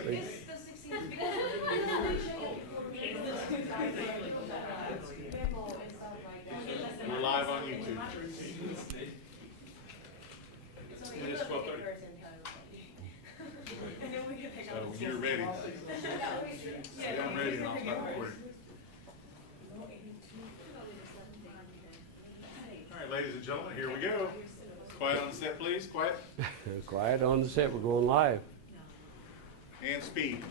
We're live on YouTube. It is 12:30. So when you're ready. Yeah, I'm ready and I'll start recording. All right, ladies and gentlemen, here we go. Quiet on the set, please. Quiet. Quiet on the set. We're going live. And speed.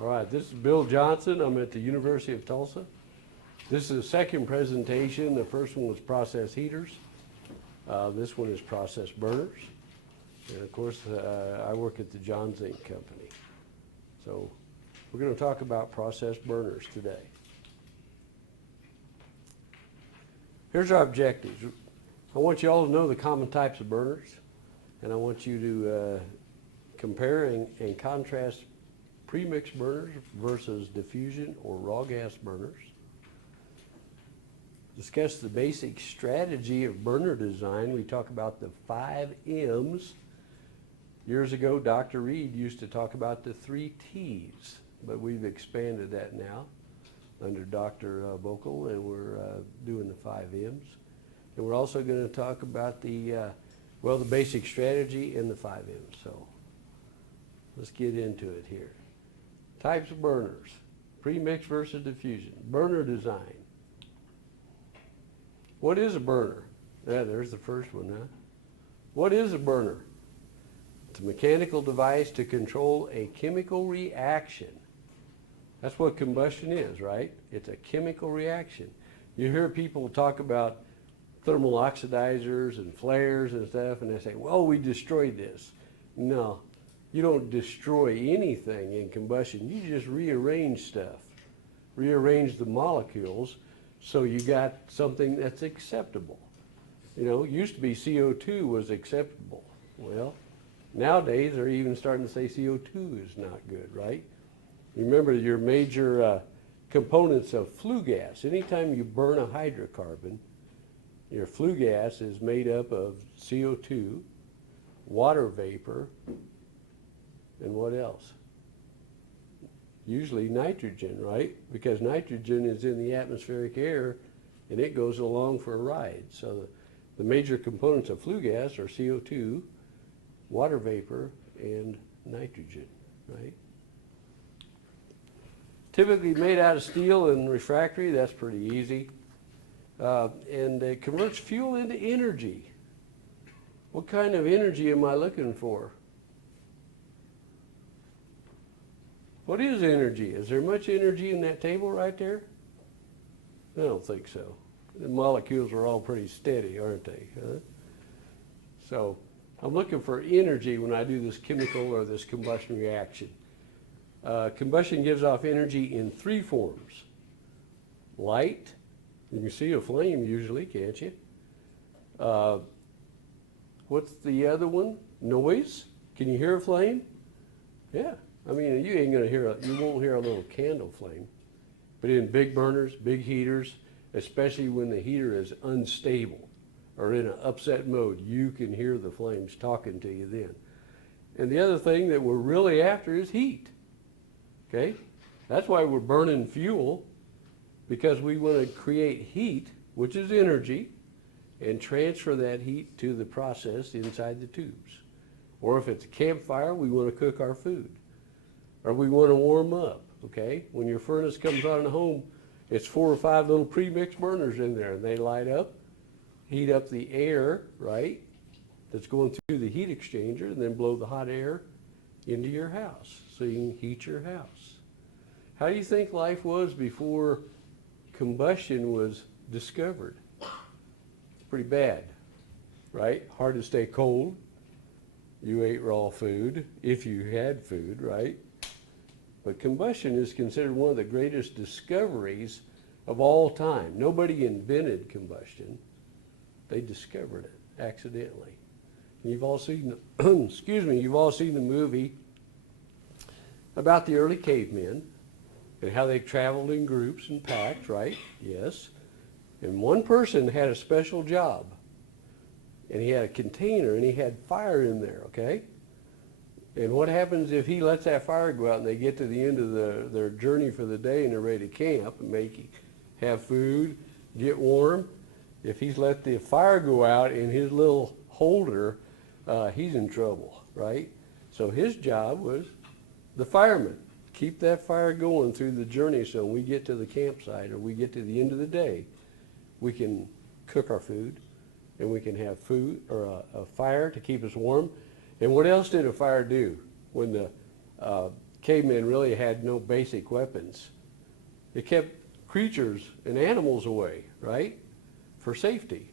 All right, this is Bill Johnson. I'm at the University of Tulsa. This is the second presentation. The first one was process heaters. This one is process burners. And of course, I work at the John Zink Company. So we're going to talk about process burners today. Here's our objectives. I want you all to know the common types of burners, and I want you to compare and contrast premix burners versus diffusion or raw gas burners. Discuss the basic strategy of burner design. We talk about the 5 M's. Years ago, Dr. Reed used to talk about the 3 T's, but we've expanded that now under Dr. Bokel, and we're doing the 5 M's. And we're also going to talk about the basic strategy and the 5 M's. So let's get into it here. Types of burners, premix versus diffusion, burner design. What is a burner? Yeah, there's the first one, huh? What is a burner? It's a mechanical device to control a chemical reaction. That's what combustion is, right? It's a chemical reaction. You hear people talk about thermal oxidizers and flares and stuff, and they say, well, we destroyed this. No, you don't destroy anything in combustion. You just rearrange stuff, rearrange the molecules so you got something that's acceptable. You know, it used to be CO2 was acceptable. Well, nowadays they're even starting to say CO2 is not good, right? Remember your major components of flue gas. Anytime you burn a hydrocarbon, your flue gas is made up of CO2, water vapor, and what else? Usually nitrogen, right? Because nitrogen is in the atmospheric air and it goes along for a ride. So the major components of flue gas are CO2, water vapor, and nitrogen, right? Typically made out of steel and refractory, that's pretty easy. And it converts fuel into energy. What kind of energy am I looking for? What is energy? Is there much energy in that table right there? I don't think so. The molecules are all pretty steady, aren't they? Huh? So I'm looking for energy when I do this chemical or this combustion reaction. Combustion gives off energy in 3 forms. Light, you can see a flame usually, can't you? What's the other one? Noise. Can you hear a flame? Yeah. I mean, you ain't gonna hear you won't hear a little candle flame. But in big burners, big heaters, especially when the heater is unstable or in an upset mode, you can hear the flames talking to you then. And the other thing that we're really after is heat. Okay? That's why we're burning fuel, because we want to create heat, which is energy, and transfer that heat to the process inside the tubes. Or if it's a campfire, we want to cook our food. Or we want to warm up, okay? When your furnace comes on at home, it's 4 or 5 little premix burners in there, and they light up, heat up the air, right, that's going through the heat exchanger, and then blow the hot air into your house so you can heat your house. How do you think life was before combustion was discovered? Pretty bad, right? Hard to stay cold. You ate raw food, if you had food, right? But combustion is considered one of the greatest discoveries of all time. Nobody invented combustion. They discovered it accidentally. You've all seen, excuse me, you've all seen the movie about the early cavemen and how they traveled in groups and packs, right? Yes. And one person had a special job. And he had a container and he had fire in there, okay? And what happens if he lets that fire go out and they get to the end of their journey for the day and they're ready to camp and have food, get warm? If he's let the fire go out in his little holder, he's in trouble, right? So his job was the fireman. Keep that fire going through the journey so when we get to the campsite or we get to the end of the day, we can cook our food and we can have food or a fire to keep us warm. And what else did a fire do when the cavemen really had no basic weapons? It kept creatures and animals away, right? For safety,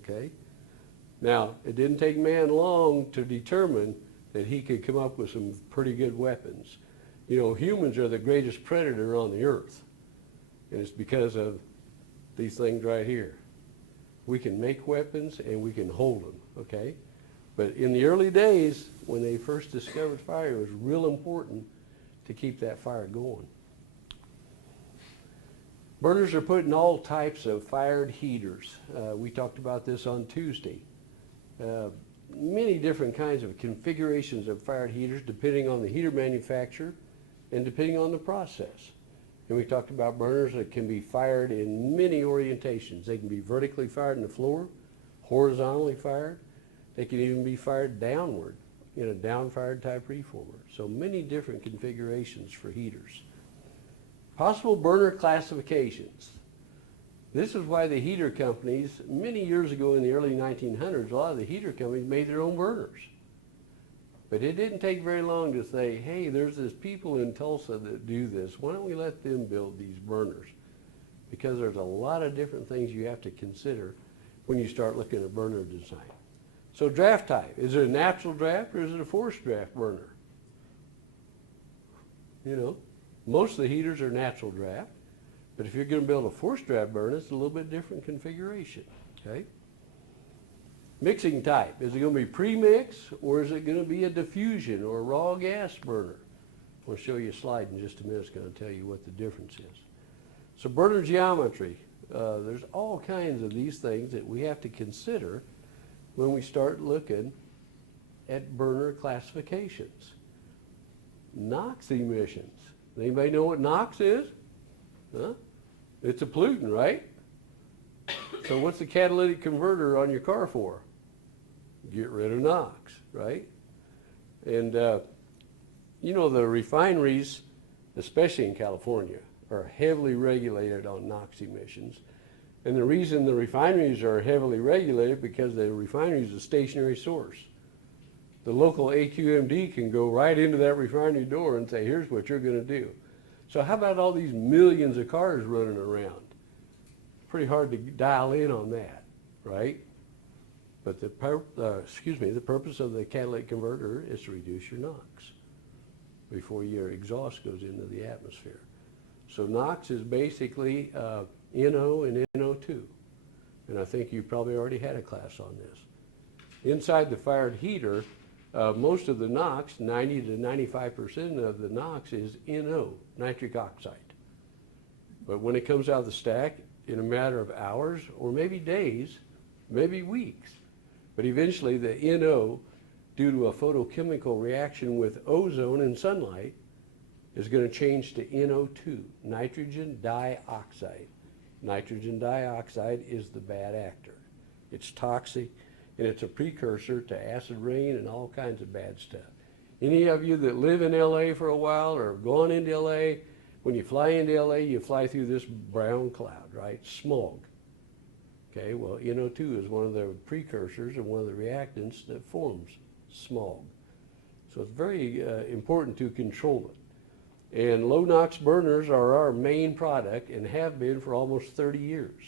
okay? Now, it didn't take man long to determine that he could come up with some pretty good weapons. You know, humans are the greatest predator on the earth, and it's because of these things right here. We can make weapons and we can hold them, okay? But in the early days, when they first discovered fire, it was real important to keep that fire going. Burners are put in all types of fired heaters. We talked about this on Tuesday. Many different kinds of configurations of fired heaters depending on the heater manufacturer and depending on the process. And we talked about burners that can be fired in many orientations. They can be vertically fired in the floor, horizontally fired. They can even be fired downward in a down-fired type reformer. So many different configurations for heaters. Possible burner classifications. This is why the heater companies, many years ago in the early 1900s, a lot of the heater companies made their own burners. But it didn't take very long to say, hey, there's this people in Tulsa that do this. Why don't we let them build these burners? Because there's a lot of different things you have to consider when you start looking at burner design. So draft type, is it a natural draft or is it a forced draft burner? You know, most of the heaters are natural draft, but if you're going to build a forced draft burner, it's a little bit different configuration, okay? Mixing type, is it going to be pre-mix or is it going to be a diffusion or a raw gas burner? I'll show you a slide in just a minute. It's going to tell you what the difference is. So burner geometry, there's all kinds of these things that we have to consider when we start looking at burner classifications. Nox emissions. Anybody know what Nox is? Huh? It's a pollutant, right? So what's the catalytic converter on your car for? Get rid of Nox, right? And you know, the refineries, especially in California, are heavily regulated on Nox emissions. And the reason the refineries are heavily regulated because the refinery is a stationary source. The local AQMD can go right into that refinery door and say, here's what you're going to do. So how about all these millions of cars running around? Pretty hard to dial in on that, right? But the purpose of the catalytic converter is to reduce your NOx before your exhaust goes into the atmosphere. So NOx is basically NO and NO2. And I think you probably already had a class on this. Inside the fired heater, most of the NOx, 90 to 95% of the NOx is NO, nitric oxide. But when it comes out of the stack, in a matter of hours or maybe days, maybe weeks, but eventually the NO, due to a photochemical reaction with ozone and sunlight, is going to change to NO2, nitrogen dioxide. Nitrogen dioxide is the bad actor. It's toxic, and it's a precursor to acid rain and all kinds of bad stuff. Any of you that live in LA for a while or have gone into LA, when you fly into LA, you fly through this brown cloud, right? Smog. Okay, well, NO2 is one of the precursors and one of the reactants that forms smog. So it's very important to control it. And low NOx burners are our main product and have been for almost 30 years.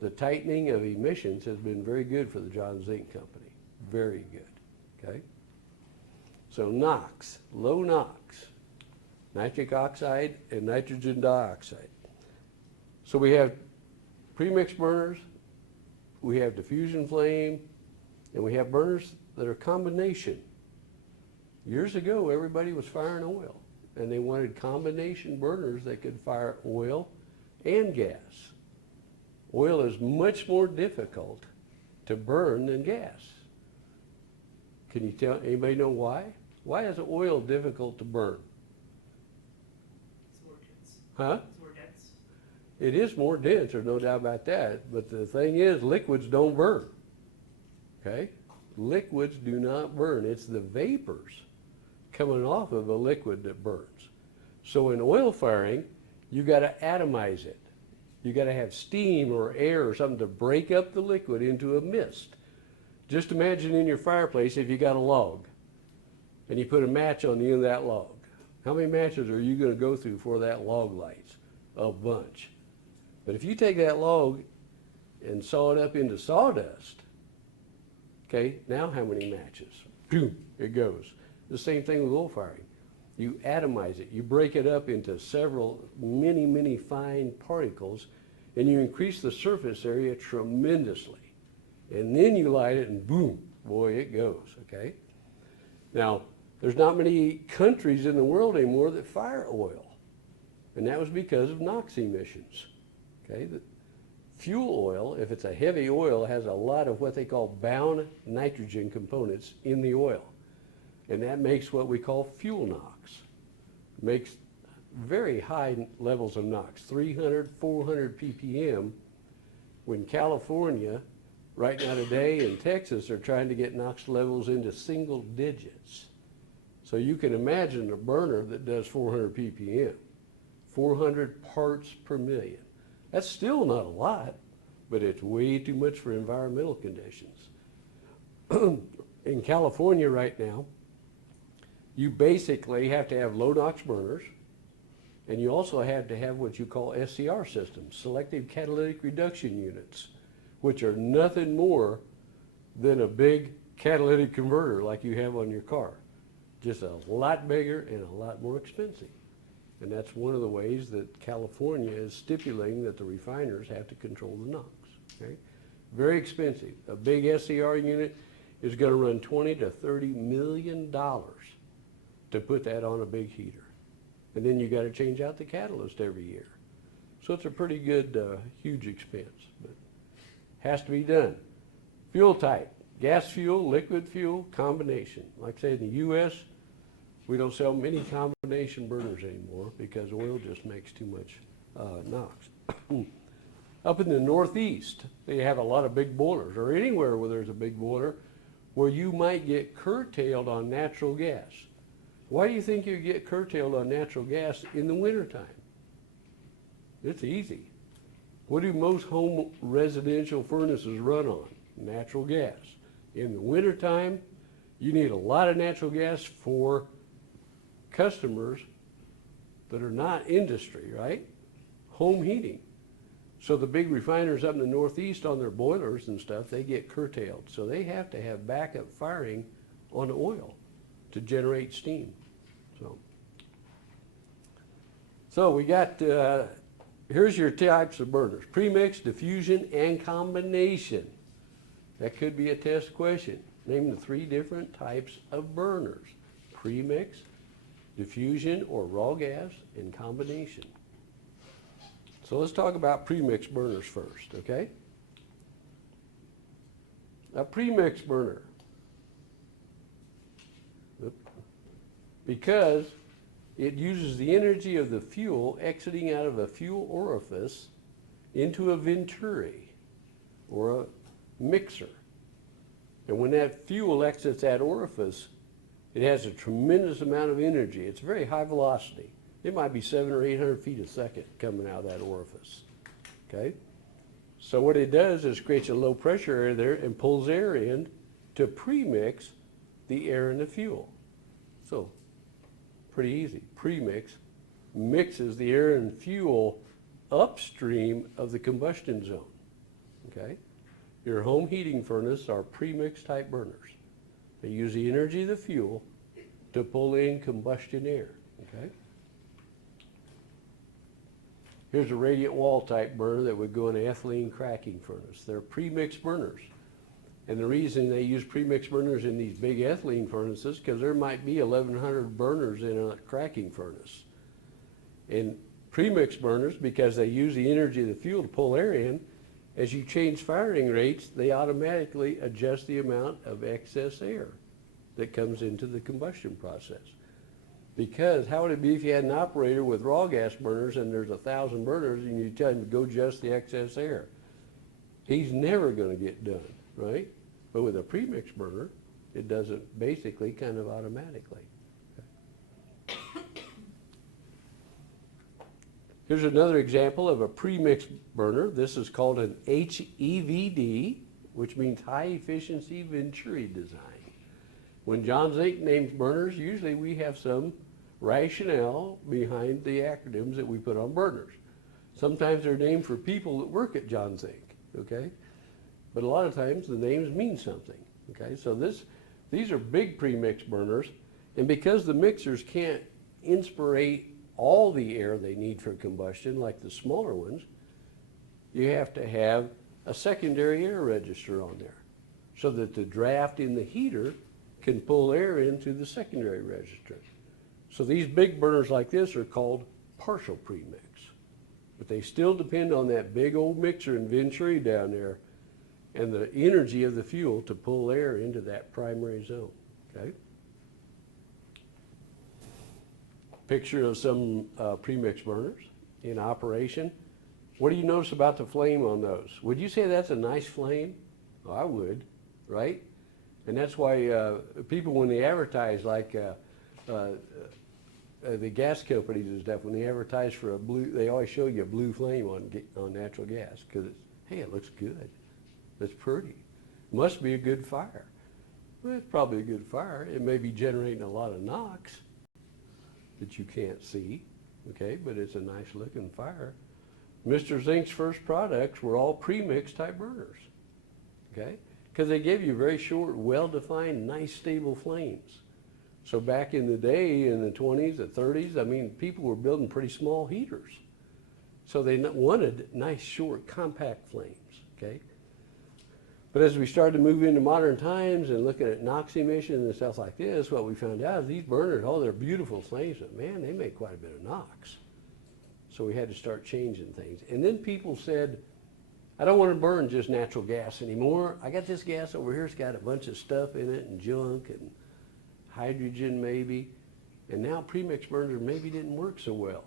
The tightening of emissions has been very good for the John Zink Company. Very good, okay? So NOx, low NOx, nitric oxide and nitrogen dioxide. So we have premix burners, we have diffusion flame, and we have burners that are combination. Years ago, everybody was firing oil, and they wanted combination burners that could fire oil and gas. Oil is much more difficult to burn than gas. Can you tell anybody know why? Why is oil difficult to burn? It's more dense. Huh? It's more dense. It is more dense, there's no doubt about that. But the thing is, liquids don't burn. Okay? Liquids do not burn. It's the vapors coming off of a liquid that burns. So in oil firing, you got to atomize it. You got to have steam or air or something to break up the liquid into a mist. Just imagine in your fireplace if you got a log and you put a match on the end of that log. How many matches are you going to go through before that log lights? A bunch. But if you take that log and saw it up into sawdust, okay, now how many matches? Boom, it goes. The same thing with oil firing. You atomize it, you break it up into several, many fine particles, and you increase the surface area tremendously. And then you light it and boom, boy, it goes, okay? Now, there's not many countries in the world anymore that fire oil. And that was because of Nox emissions, okay? The fuel oil, if it's a heavy oil, has a lot of what they call bound nitrogen components in the oil. And that makes what we call fuel NOx. Makes very high levels of NOx, 300, 400 ppm, when California, right now today, and Texas are trying to get NOx levels into single digits. So you can imagine a burner that does 400 ppm, 400 parts per million. That's still not a lot, but it's way too much for environmental conditions. In California right now, you basically have to have low NOx burners, and you also have to have what you call SCR systems, selective catalytic reduction units, which are nothing more than a big catalytic converter like you have on your car. Just a lot bigger and a lot more expensive. And that's one of the ways that California is stipulating that the refiners have to control the NOx. Okay? Very expensive. A big SCR unit is going to run $20 to $30 million to put that on a big heater. And then you got to change out the catalyst every year. So it's a pretty good, huge expense, but has to be done. Fuel type, gas fuel, liquid fuel, combination. Like I say, in the US, we don't sell many combination burners anymore because oil just makes too much NOx. Up in the Northeast, they have a lot of big boilers, or anywhere where there's a big boiler, where you might get curtailed on natural gas. Why do you think you get curtailed on natural gas in the wintertime? It's easy. What do most home residential furnaces run on? Natural gas. In the wintertime, you need a lot of natural gas for customers that are not industry, right? Home heating. So the big refiners up in the Northeast on their boilers and stuff, they get curtailed. So they have to have backup firing on oil to generate steam. So we got, here's your types of burners: premix, diffusion, and combination. That could be a test question. Name the 3 different types of burners: premix, diffusion or raw gas, and combination. So let's talk about premix burners first, okay? A premix burner, because it uses the energy of the fuel exiting out of a fuel orifice into a venturi or a mixer. And when that fuel exits that orifice, it has a tremendous amount of energy. It's very high velocity. It might be 700 or 800 feet a second coming out of that orifice, okay? So what it does is creates a low pressure area there and pulls air in to premix the air and the fuel. So pretty easy. Premix mixes the air and fuel upstream of the combustion zone, okay? Your home heating furnace are premix type burners. They use the energy of the fuel to pull in combustion air, okay? Here's a radiant wall type burner that would go in an ethylene cracking furnace. They're premix burners. And the reason they use premix burners in these big ethylene furnaces, because there might be 1,100 burners in a cracking furnace. And premix burners, because they use the energy of the fuel to pull air in, as you change firing rates, they automatically adjust the amount of excess air that comes into the combustion process. Because how would it be if you had an operator with raw gas burners and there's 1,000 burners and you tell him to go adjust the excess air? He's never going to get done, right? But with a premix burner, it does it basically kind of automatically. Here's another example of a premix burner. This is called an HEVD, which means high efficiency Venturi design. When John Zink names burners, usually we have some rationale behind the acronyms that we put on burners. Sometimes they're named for people that work at John Zink, okay? But a lot of times the names mean something, okay? So these are big premix burners, and because the mixers can't inspirate all the air they need for combustion like the smaller ones, you have to have a secondary air register on there so that the draft in the heater can pull air into the secondary register. So these big burners like this are called partial premix, but they still depend on that big old mixer in Venturi down there and the energy of the fuel to pull air into that primary zone, okay? Picture of some premix burners in operation. What do you notice about the flame on those? Would you say that's a nice flame? Oh, I would, right? And that's why people, when they advertise, like the gas companies and stuff, when they advertise for a blue, they always show you a blue flame on natural gas because it's, hey, it looks good. It's pretty. Must be a good fire. Well, it's probably a good fire. It may be generating a lot of NOx that you can't see, okay, but it's a nice looking fire. Mr. Zink's first products were all premix type burners, okay, because they give you very short, well-defined, nice, stable flames. So back in the day, in the 20s, the 30s, I mean, people were building pretty small heaters. So they wanted nice, short, compact flames, okay? But as we started to move into modern times and looking at Nox emissions and stuff like this, what we found out is these burners, oh, they're beautiful flames, but man, they make quite a bit of Nox. So we had to start changing things. And then people said, I don't want to burn just natural gas anymore. I got this gas over here, it's got a bunch of stuff in it and junk and hydrogen maybe. And now premix burners maybe didn't work so well.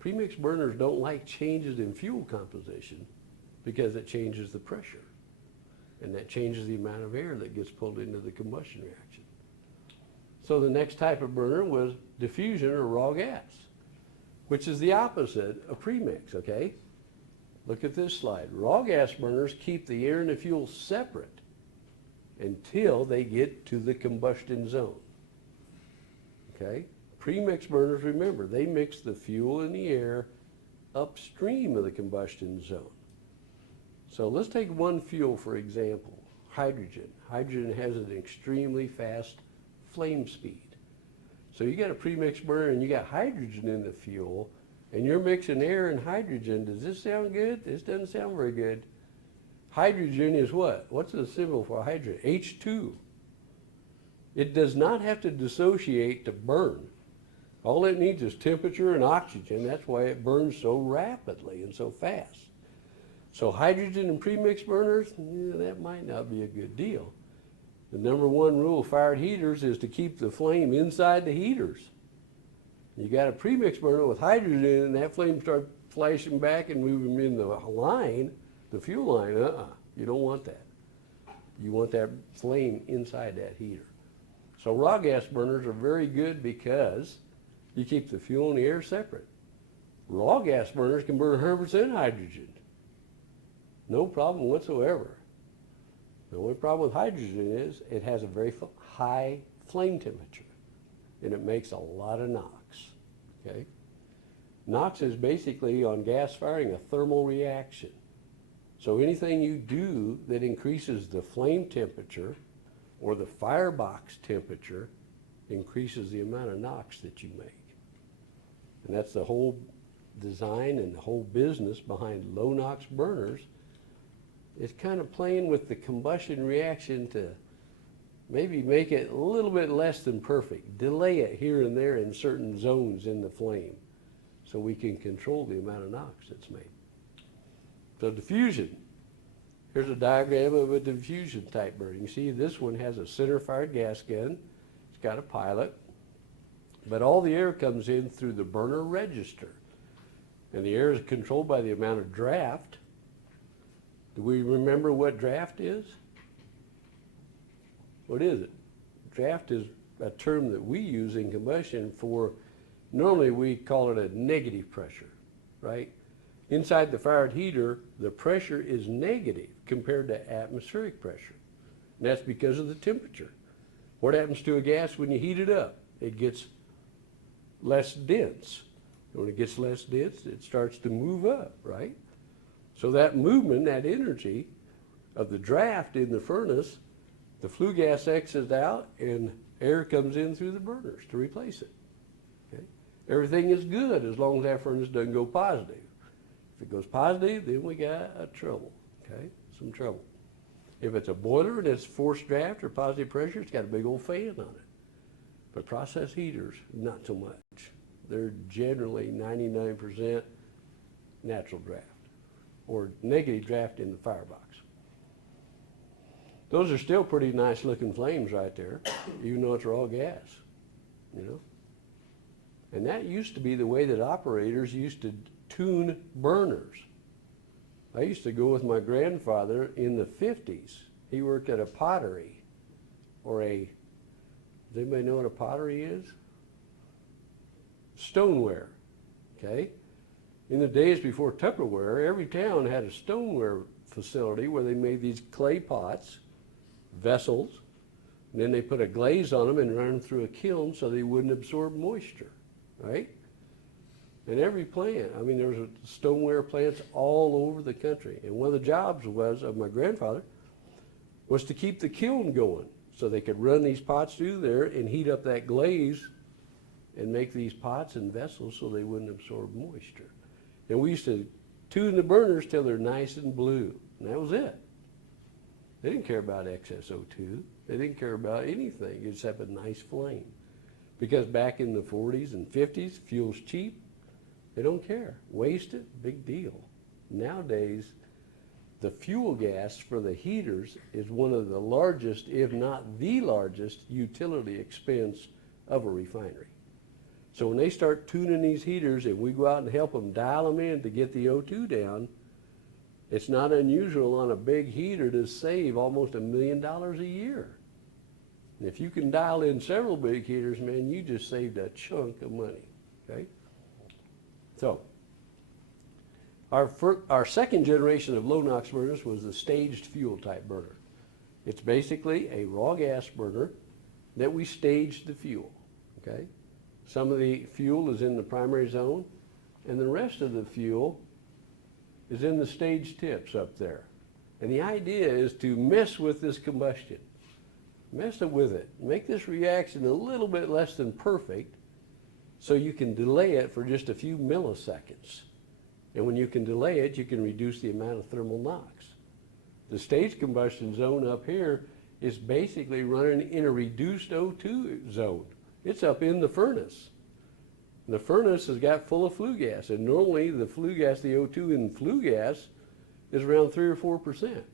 Premix burners don't like changes in fuel composition because it changes the pressure. And that changes the amount of air that gets pulled into the combustion reaction. So the next type of burner was diffusion or raw gas, which is the opposite of premix, okay? Look at this slide. Raw gas burners keep the air and the fuel separate until they get to the combustion zone, okay? Premix burners, remember, they mix the fuel and the air upstream of the combustion zone. So let's take one fuel, for example, hydrogen. Hydrogen has an extremely fast flame speed. So you got a premix burner and you got hydrogen in the fuel and you're mixing air and hydrogen. Does this sound good? This doesn't sound very good. Hydrogen is what? What's the symbol for hydrogen? H2. It does not have to dissociate to burn. All it needs is temperature and oxygen. That's why it burns so rapidly and so fast. So hydrogen and premix burners, that might not be a good deal. The number one rule of fired heaters is to keep the flame inside the heaters. You got a premix burner with hydrogen in it and that flame starts flashing back and moving in the line, the fuel line, you don't want that. You want that flame inside that heater. So raw gas burners are very good because you keep the fuel and the air separate. Raw gas burners can burn 100% hydrogen. No problem whatsoever. The only problem with hydrogen is it has a very high flame temperature and it makes a lot of NOx, okay? NOx is basically on gas firing a thermal reaction. So anything you do that increases the flame temperature or the firebox temperature increases the amount of NOx that you make. And that's the whole design and the whole business behind low NOx burners. It's kind of playing with the combustion reaction to maybe make it a little bit less than perfect, delay it here and there in certain zones in the flame so we can control the amount of NOx that's made. So diffusion. Here's a diagram of a diffusion type burner. You can see this one has a center fired gas gun. It's got a pilot, but all the air comes in through the burner register. And the air is controlled by the amount of draft. Do we remember what draft is? What is it? Draft is a term that we use in combustion for, normally we call it a negative pressure, right? Inside the fired heater, the pressure is negative compared to atmospheric pressure. And that's because of the temperature. What happens to a gas when you heat it up? It gets less dense. And when it gets less dense, it starts to move up, right? So that movement, that energy of the draft in the furnace, the flue gas exits out and air comes in through the burners to replace it. Okay? Everything is good as long as that furnace doesn't go positive. If it goes positive, then we got a trouble, okay? Some trouble. If it's a boiler and it's forced draft or positive pressure, it's got a big old fan on it. But process heaters, not so much. They're generally 99% natural draft or negative draft in the firebox. Those are still pretty nice looking flames right there, even though it's raw gas, you know? And that used to be the way that operators used to tune burners. I used to go with my grandfather in the 50s. He worked at a pottery or does anybody know what a pottery is? Stoneware, okay? In the days before Tupperware, every town had a stoneware facility where they made these clay pots, vessels, and then they put a glaze on them and ran them through a kiln so they wouldn't absorb moisture, right? And every plant, I mean, there was stoneware plants all over the country. And one of the jobs of my grandfather was to keep the kiln going so they could run these pots through there and heat up that glaze and make these pots and vessels so they wouldn't absorb moisture. And we used to tune the burners till they're nice and blue, and that was it. They didn't care about excess O2. They didn't care about anything except a nice flame. Because back in the 40s and 50s, fuel's cheap. They don't care. Waste it, big deal. Nowadays, the fuel gas for the heaters is one of the largest, if not the largest, utility expense of a refinery. So when they start tuning these heaters and we go out and help them dial them in to get the O2 down, it's not unusual on a big heater to save almost $1 million a year. And if you can dial in several big heaters, man, you just saved a chunk of money, okay? So, our second generation of low NOx burners was the staged fuel type burner. It's basically a raw gas burner that we staged the fuel, okay? Some of the fuel is in the primary zone, and the rest of the fuel is in the stage tips up there. And the idea is to mess with this combustion. Mess with it. Make this reaction a little bit less than perfect so you can delay it for just a few milliseconds. And when you can delay it, you can reduce the amount of thermal NOx. The stage combustion zone up here is basically running in a reduced O2 zone. It's up in the furnace. The furnace has got full of flue gas, and normally the flue gas, the O2 in flue gas, is around 3 or 4%.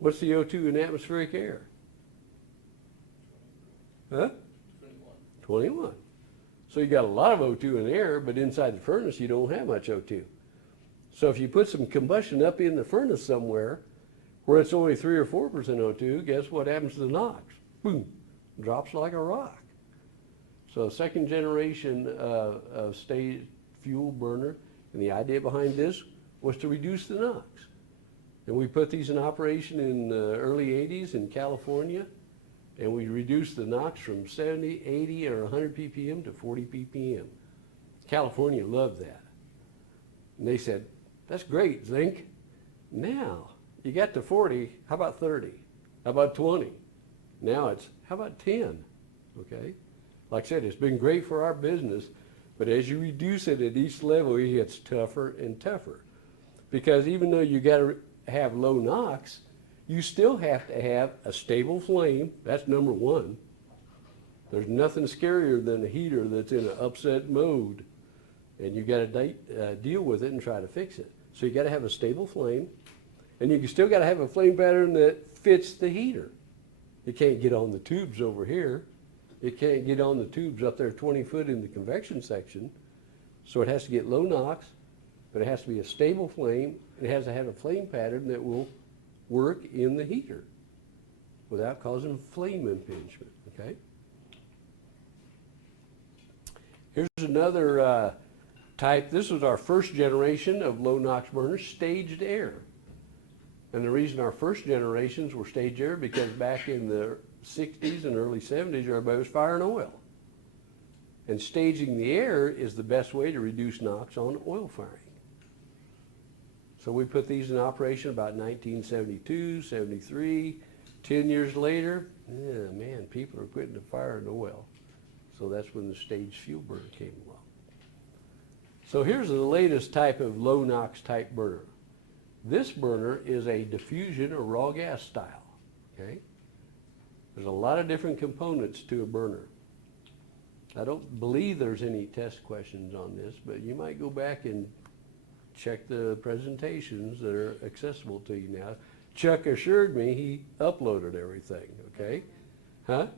What's the O2 in atmospheric air? Huh? 21. So you got a lot of O2 in the air, but inside the furnace you don't have much O2. So if you put some combustion up in the furnace somewhere where it's only 3 or 4% O2, guess what happens to the NOx? Boom, drops like a rock. So second generation of staged fuel burner, and the idea behind this was to reduce the NOx. And we put these in operation in the early 80s in California, and we reduced the NOx from 70, 80, or 100 ppm to 40 ppm. California loved that. And they said, that's great, zinc. Now, you got to 40, how about 30? How about 20? Now it's, how about 10? Okay? Like I said, it's been great for our business, but as you reduce it at each level, it gets tougher and tougher. Because even though you got to have low NOx, you still have to have a stable flame. That's number one. There's nothing scarier than a heater that's in an upset mode, and you got to deal with it and try to fix it. So you got to have a stable flame, And you still got to have a flame pattern that fits the heater. It can't get on the tubes over here. It can't get on the tubes up there 20 foot in the convection section. So it has to get low NOx, but it has to be a stable flame. It has to have a flame pattern that will work in the heater without causing flame impingement, okay? Here's another type. This was our first generation of low NOx burners, staged air. And the reason our first generations were staged air because back in the 60s and early 70s, everybody was firing oil. And staging the air is the best way to reduce NOx on oil firing. So we put these in operation about 1972, 73. 10 years later, yeah, man, people are quitting to fire in oil. So that's when the staged fuel burner came along. So here's the latest type of low NOx type burner. This burner is a diffusion or raw gas style, okay? There's a lot of different components to a burner. I don't believe there's any test questions on this, but you might go back and check the presentations that are accessible to you now. Chuck assured me he uploaded everything, okay? Huh?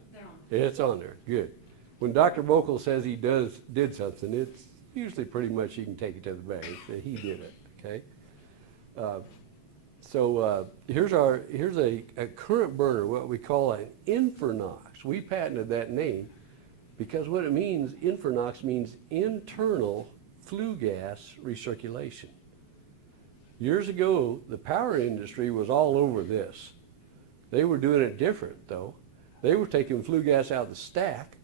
It's on there, good. When Dr. Vocal says he did something, it's usually pretty much you can take it to the bank that he did it, okay? Here's a current burner, what we call an Infernox. We patented that name because what it means, Infernox means internal flue gas recirculation. Years ago, the power industry was all over this. They were doing it different though. They were taking flue gas out of the stack,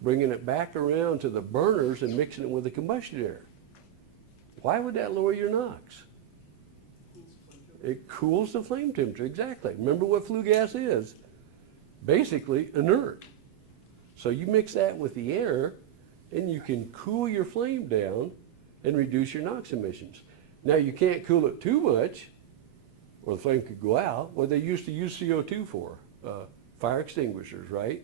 bringing it back around to the burners and mixing it with the combustion air. Why would that lower your NOx? It cools the flame temperature, exactly. Remember what flue gas is? Basically inert. So you mix that with the air and you can cool your flame down and reduce your NOx emissions. Now you can't cool it too much or the flame could go out. What they used to use CO2 for, fire extinguishers, right?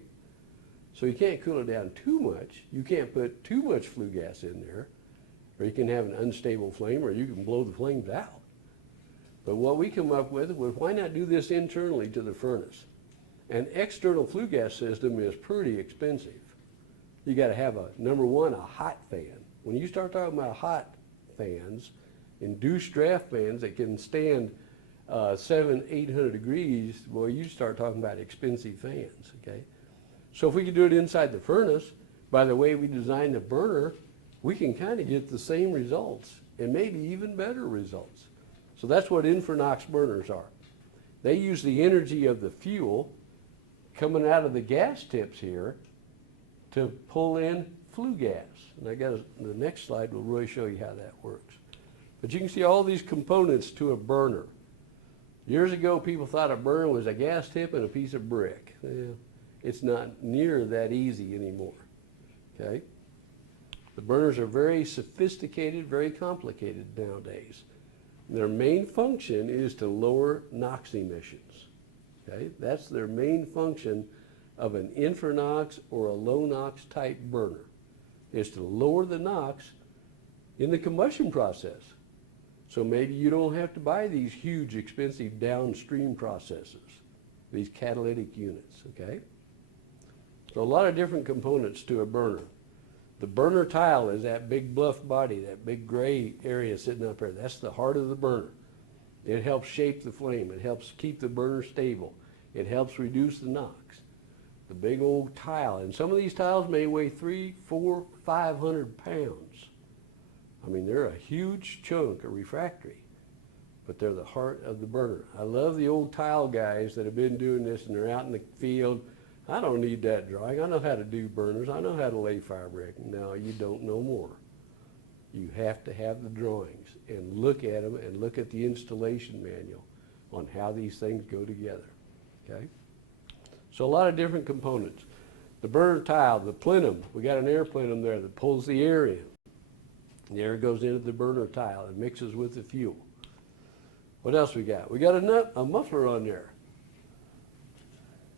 So you can't cool it down too much. You can't put too much flue gas in there, or you can have an unstable flame, or you can blow the flames out. But what we come up with was, why not do this internally to the furnace? An external flue gas system is pretty expensive. You got to have number one, a hot fan. When you start talking about hot fans, induced draft fans that can stand 700-800 degrees, boy, you start talking about expensive fans, okay? So if we could do it inside the furnace, by the way we design the burner, we can kind of get the same results and maybe even better results. So that's what Infernox burners are. They use the energy of the fuel coming out of the gas tips here to pull in flue gas. And the next slide will really show you how that works. But you can see all these components to a burner. Years ago, people thought a burner was a gas tip and a piece of brick. Well, it's not near that easy anymore, okay? The burners are very sophisticated, very complicated nowadays. Their main function is to lower NOx emissions, okay? That's their main function of an Infernox or a low NOx type burner, is to lower the NOx in the combustion process. So maybe you don't have to buy these huge, expensive downstream processes, these catalytic units, okay? So a lot of different components to a burner. The burner tile is that big bluff body, that big gray area sitting up there. That's the heart of the burner. It helps shape the flame. It helps keep the burner stable. It helps reduce the NOx. The big old tile, and some of these tiles may weigh 300, 400, 500 pounds. I mean, they're a huge chunk of refractory, but they're the heart of the burner. I love the old tile guys that have been doing this and they're out in the field. I don't need that drawing. I know how to do burners. I know how to lay fire brick. No, you don't know more. You have to have the drawings and look at them and look at the installation manual on how these things go together, okay? So a lot of different components. The burner tile, the plenum, we got an air plenum there that pulls the air in. The air goes into the burner tile and mixes with the fuel. What else we got? We got a muffler on there.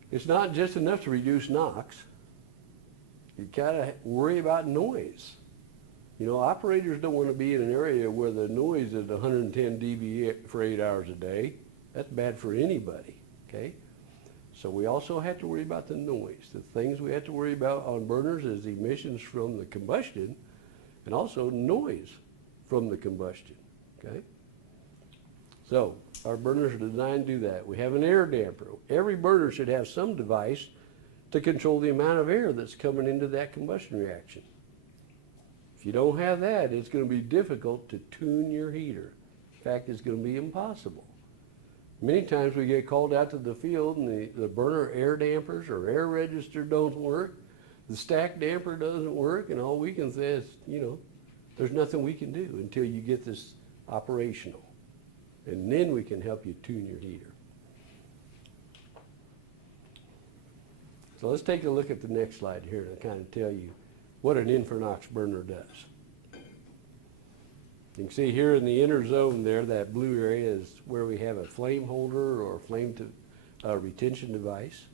It's not just enough to reduce NOx. You gotta worry about noise. You know, operators don't want to be in an area where the noise is 110 dB for 8 hours a day. That's bad for anybody, okay? So we also have to worry about the noise. The things we have to worry about on burners is emissions from the combustion and also noise from the combustion, okay? So our burners are designed to do that. We have an air damper. Every burner should have some device to control the amount of air that's coming into that combustion reaction. If you don't have that, it's going to be difficult to tune your heater. In fact, it's going to be impossible. Many times we get called out to the field and the burner air dampers or air register don't work, the stack damper doesn't work, and all we can say is, you know, there's nothing we can do until you get this operational. And then we can help you tune your heater. So let's take a look at the next slide here to kind of tell you what an Nox burner does. You can see here in the inner zone there, that blue area is where we have a flame holder or flame retention device.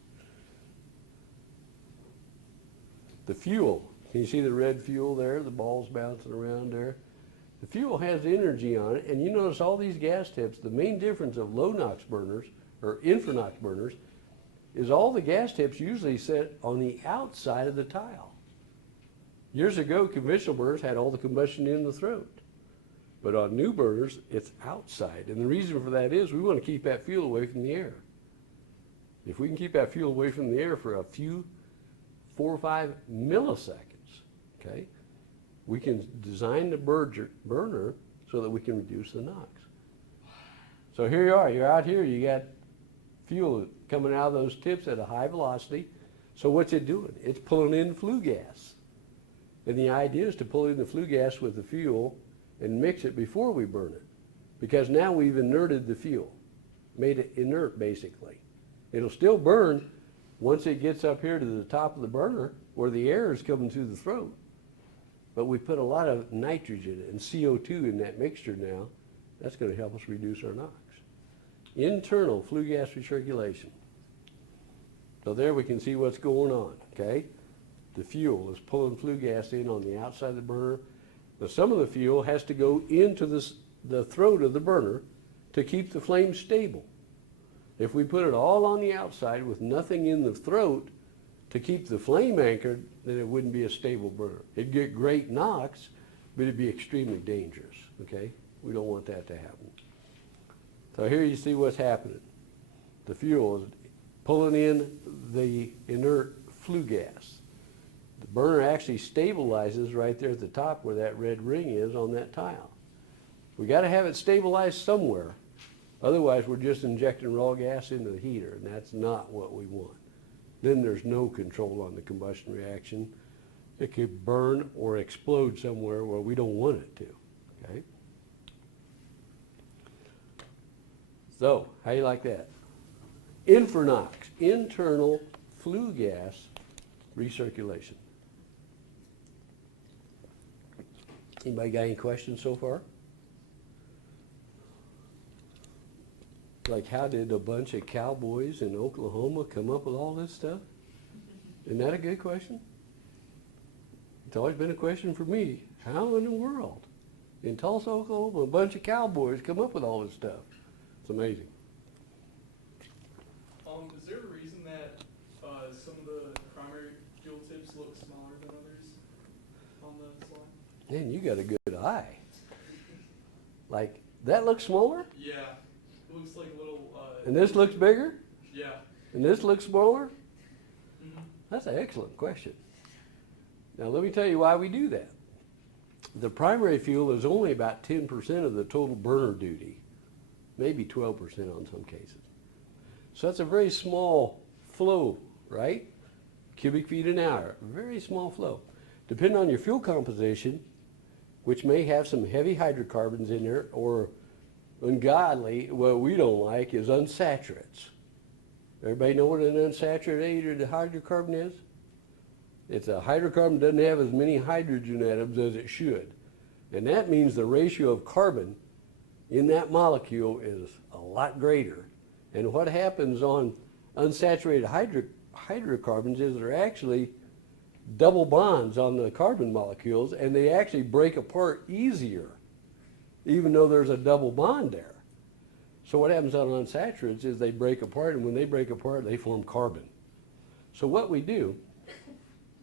The fuel, can you see the red fuel there? The ball's bouncing around there. The fuel has energy on it, and you notice all these gas tips, the main difference of low NOx burners or Nox burners is all the gas tips usually sit on the outside of the tile. Years ago, conventional burners had all the combustion in the throat. But on new burners, it's outside. And the reason for that is we want to keep that fuel away from the air. If we can keep that fuel away from the air for a few, 4 or 5 milliseconds, okay, we can design the burner so that we can reduce the NOx. So here you are, you're out here, you got fuel coming out of those tips at a high velocity. So what's it doing? It's pulling in flue gas. And the idea is to pull in the flue gas with the fuel and mix it before we burn it. Because now we've inerted the fuel, made it inert basically. It'll still burn once it gets up here to the top of the burner where the air is coming through the throat. But we put a lot of nitrogen and CO2 in that mixture now. That's going to help us reduce our NOx. Internal flue gas recirculation. So there we can see what's going on, okay? The fuel is pulling flue gas in on the outside of the burner. Now some of the fuel has to go into the throat of the burner to keep the flame stable. If we put it all on the outside with nothing in the throat to keep the flame anchored, then it wouldn't be a stable burner. It'd get great NOx, but it'd be extremely dangerous, okay? We don't want that to happen. So here you see what's happening. The fuel is pulling in the inert flue gas. The burner actually stabilizes right there at the top where that red ring is on that tile. We got to have it stabilized somewhere. Otherwise, we're just injecting raw gas into the heater, and that's not what we want. Then there's no control on the combustion reaction. It could burn or explode somewhere where we don't want it to, okay? So, how do you like that? Nox, internal flue gas recirculation. Anybody got any questions so far? Like, how did a bunch of cowboys in Oklahoma come up with all this stuff? Isn't that a good question? It's always been a question for me. How in the world, in Tulsa, Oklahoma, a bunch of cowboys come up with all this stuff? It's amazing. Is there a reason that some of the primary fuel tips look smaller than others on the slide? Man, you got a good eye. Like, that looks smaller? Yeah. It looks like a little... And this looks bigger? Yeah. And this looks smaller? Mm-hmm. That's an excellent question. Now let me tell you why we do that. The primary fuel is only about 10% of the total burner duty, maybe 12% on some cases. So that's a very small flow, right? Cubic feet an hour, very small flow. Depending on your fuel composition, which may have some heavy hydrocarbons in there, or ungodly, what we don't like is unsaturates. Everybody know what an unsaturated hydrocarbon is? It's a hydrocarbon that doesn't have as many hydrogen atoms as it should. And that means the ratio of carbon in that molecule is a lot greater. And what happens on unsaturated hydrocarbons is they're actually double bonds on the carbon molecules, and they actually break apart easier, even though there's a double bond there. So what happens on unsaturates is they break apart, and when they break apart, they form carbon. So what we do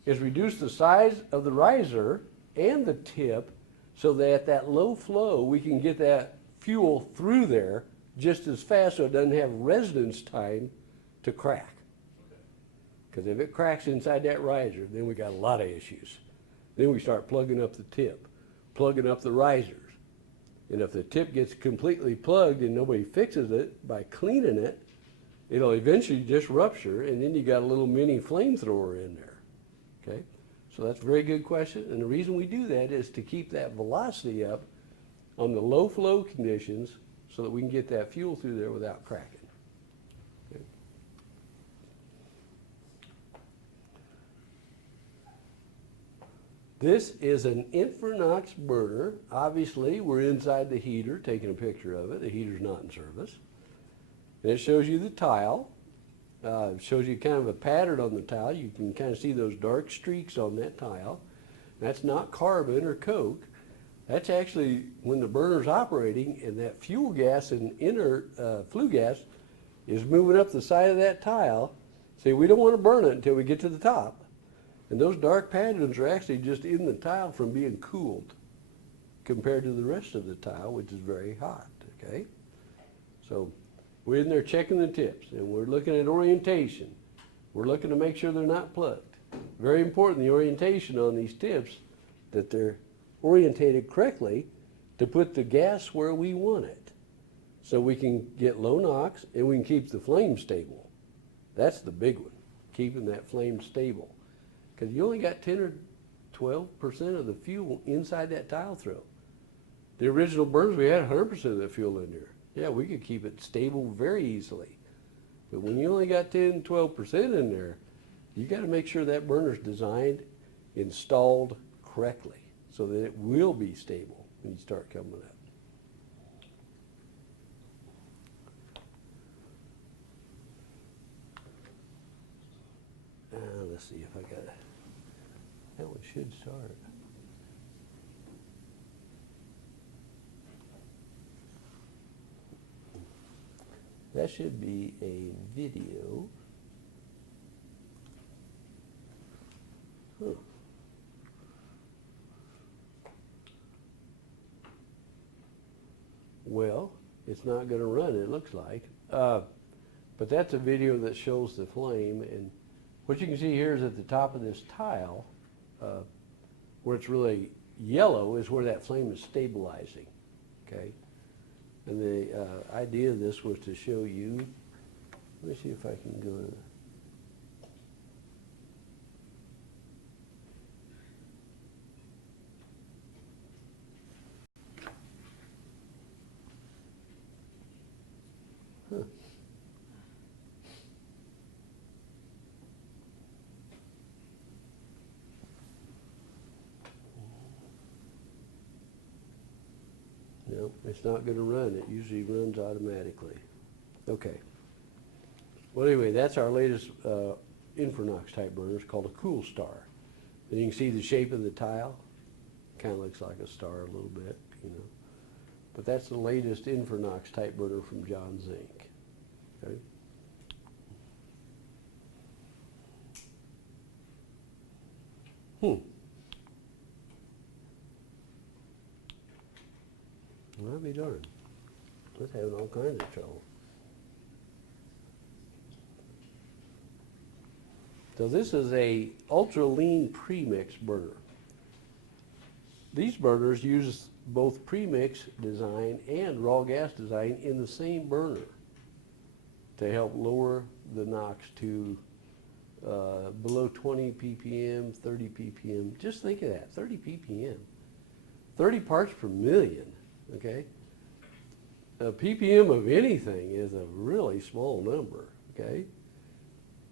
is reduce the size of the riser and the tip so that at that low flow, we can get that fuel through there just as fast so it doesn't have residence time to crack. Because if it cracks inside that riser, then we got a lot of issues. Then we start plugging up the tip, plugging up the risers. And if the tip gets completely plugged and nobody fixes it by cleaning it, it'll eventually just rupture, and then you got a little mini flamethrower in there. Okay? So that's a very good question, and the reason we do that is to keep that velocity up on the low flow conditions so that we can get that fuel through there without cracking. Okay? This is an Nox burner. Obviously, we're inside the heater taking a picture of it. The heater's not in service. And it shows you the tile. It shows you kind of a pattern on the tile. You can kind of see those dark streaks on that tile. That's not carbon or coke. That's actually when the burner's operating and that fuel gas and inert flue gas is moving up the side of that tile. See, we don't want to burn it until we get to the top. And those dark patterns are actually just in the tile from being cooled compared to the rest of the tile, which is very hot, okay? So we're in there checking the tips, and we're looking at orientation. We're looking to make sure they're not plugged. Very important, the orientation on these tips, that they're orientated correctly to put the gas where we want it. So we can get low NOx and we can keep the flame stable. That's the big one, keeping that flame stable. Because you only got 10 or 12% of the fuel inside that tile throw. The original burners, we had 100% of the fuel in there. Yeah, we could keep it stable very easily. But when you only got 10, 12% in there, you got to make sure that burner's designed, installed correctly so that it will be stable when you start coming up. Let's see if I got it. That one should start. That should be a video. Huh. Well, it's not going to run, it looks like. But that's a video that shows the flame. And what you can see here is at the top of this tile, where it's really yellow is where that flame is stabilizing, okay? And the idea of this was to show you, let me see if I can go to, No, it's not going to run. It usually runs automatically. Okay. Well, anyway, that's our latest Nox type burner. It's called a Cool Star. And you can see the shape of the tile. Kind of looks like a star a little bit, you know. But that's the latest Nox type burner from John Zink. Okay. Well, I'll be darned. It's having all kinds of trouble. So this is a ultra lean premix burner. These burners use both premix design and raw gas design in the same burner to help lower the NOx to below 20 ppm, 30 ppm. Just think of that, 30 ppm. 30 parts per million. Okay, a ppm of anything is a really small number. Okay,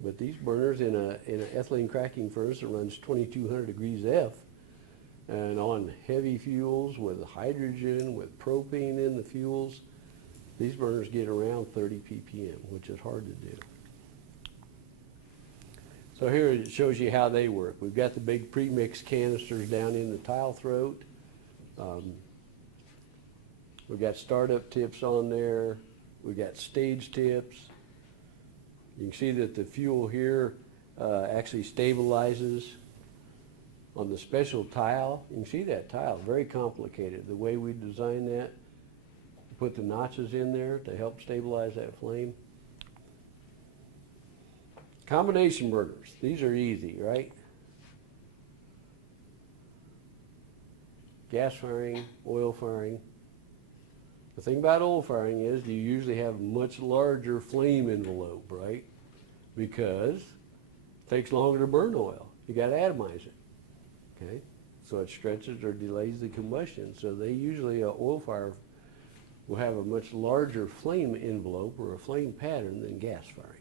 but these burners in an ethylene cracking furnace that runs 2200 degrees F, and on heavy fuels with hydrogen, with propane in the fuels, these burners get around 30 ppm, which is hard to do. So here it shows you how they work. We've got the big premix canisters down in the tile throat. We've got startup tips on there. We got stage tips. You can see that the fuel here actually stabilizes on the special tile. You can see that tile, very complicated. The way we designed that, put the notches in there to help stabilize that flame. Combination burners, these are easy, right? Gas firing, oil firing. The thing about oil firing is you usually have a much larger flame envelope, right? Because it takes longer to burn oil. You got to atomize it, okay? So it stretches or delays the combustion. So they usually, oil fire will have a much larger flame envelope or a flame pattern than gas firing.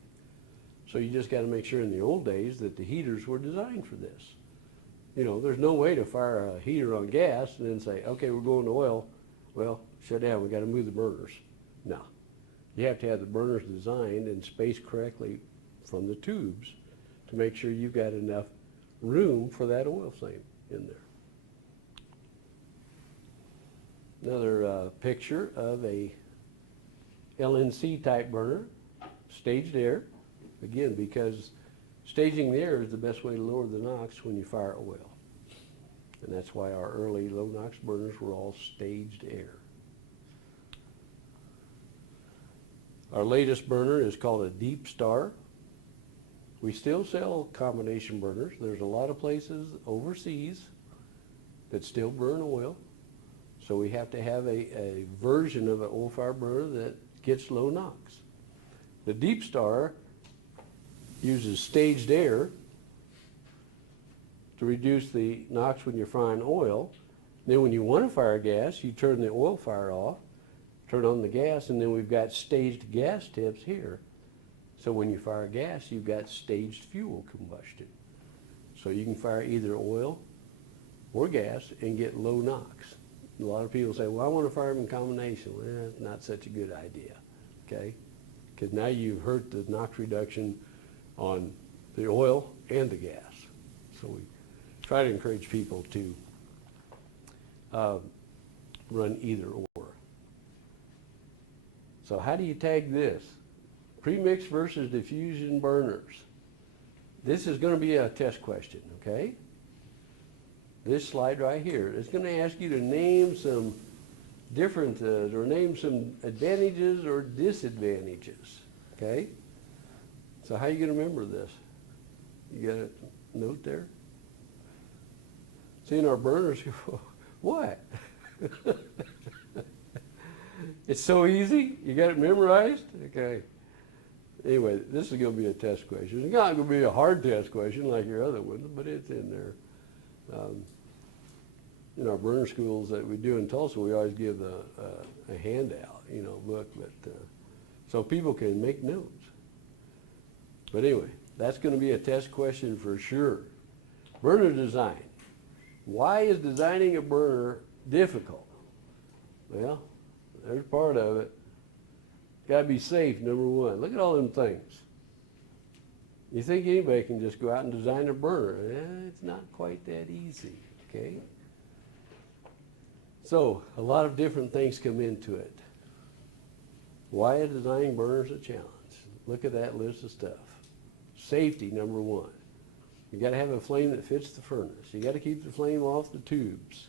So you just got to make sure in the old days that the heaters were designed for this. You know, there's no way to fire a heater on gas and then say, okay, we're going to oil. Well, shut down, we got to move the burners. No. You have to have the burners designed and spaced correctly from the tubes to make sure you've got enough room for that oil flame in there. Another picture of a LNC type burner, staged air. Again, because staging the air is the best way to lower the NOx when you fire oil. And that's why our early low NOx burners were all staged air. Our latest burner is called a Deep Star. We still sell combination burners. There's a lot of places overseas that still burn oil. So we have to have a version of an oil fire burner that gets low NOx. The Deep Star uses staged air to reduce the NOx when you're frying oil. Then when you want to fire gas, you turn the oil fire off, turn on the gas, and then we've got staged gas tips here. So when you fire gas, you've got staged fuel combustion. So you can fire either oil or gas and get low NOx. A lot of people say, well, I want to fire them in combination. Well, that's not such a good idea, okay? Because now you've hurt the NOx reduction on the oil and the gas. So we try to encourage people to run either or. So how do you tag this? Premix versus diffusion burners. This is going to be a test question, okay? This slide right here is going to ask you to name some differences or name some advantages or disadvantages, okay? So how are you going to remember this? You got a note there? See, in our burners, what? It's so easy? You got it memorized? Okay. Anyway, this is going to be a test question. It's not going to be a hard test question like your other ones, but it's in there. In our burner schools that we do in Tulsa, we always give a handout, you know, book, but so people can make notes. But anyway, that's going to be a test question for sure. Burner design. Why is designing a burner difficult? Well, there's part of it. Got to be safe, number one. Look at all them things. You think anybody can just go out and design a burner? It's not quite that easy, okay? So, a lot of different things come into it. Why is designing burners a challenge? Look at that list of stuff. Safety, number one. You got to have a flame that fits the furnace. You got to keep the flame off the tubes.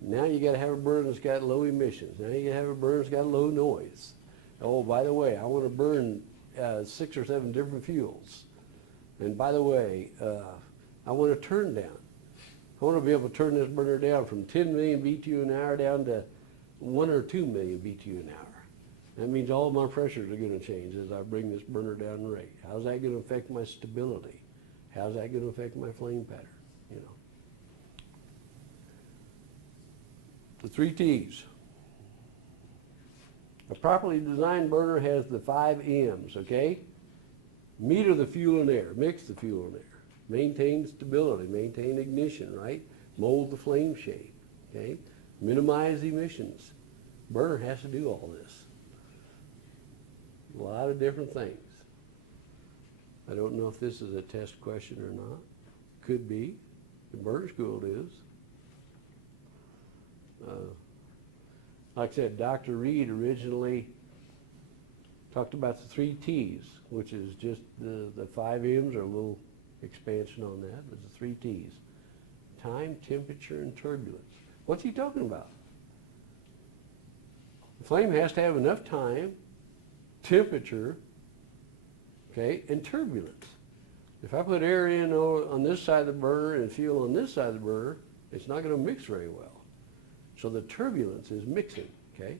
Now you got to have a burner that's got low emissions. Now you got to have a burner that's got low noise. Oh, by the way, I want to burn 6 or 7 different fuels. And by the way, I want to turn down. I want to be able to turn this burner down from 10 million BTU an hour down to 1 or 2 million BTU an hour. That means all my pressures are going to change as I bring this burner down in rate. How's that going to affect my stability? How's that going to affect my flame pattern? You know. The 3 T's. A properly designed burner has the 5 M's, okay? Meter the fuel and air, mix the fuel and air, maintain stability, maintain ignition, right? Mold the flame shape, okay? Minimize emissions. Burner has to do all this. A lot of different things. I don't know if this is a test question or not. Could be. The burner school is. Like I said, Dr. Reed originally Talked about the 3 T's, which is just the 5 M's, or a little expansion on that, but the 3 T's. Time, temperature, and turbulence. What's he talking about? The flame has to have enough time, temperature, okay, and turbulence. If I put air in on this side of the burner and fuel on this side of the burner, it's not going to mix very well. So the turbulence is mixing, okay?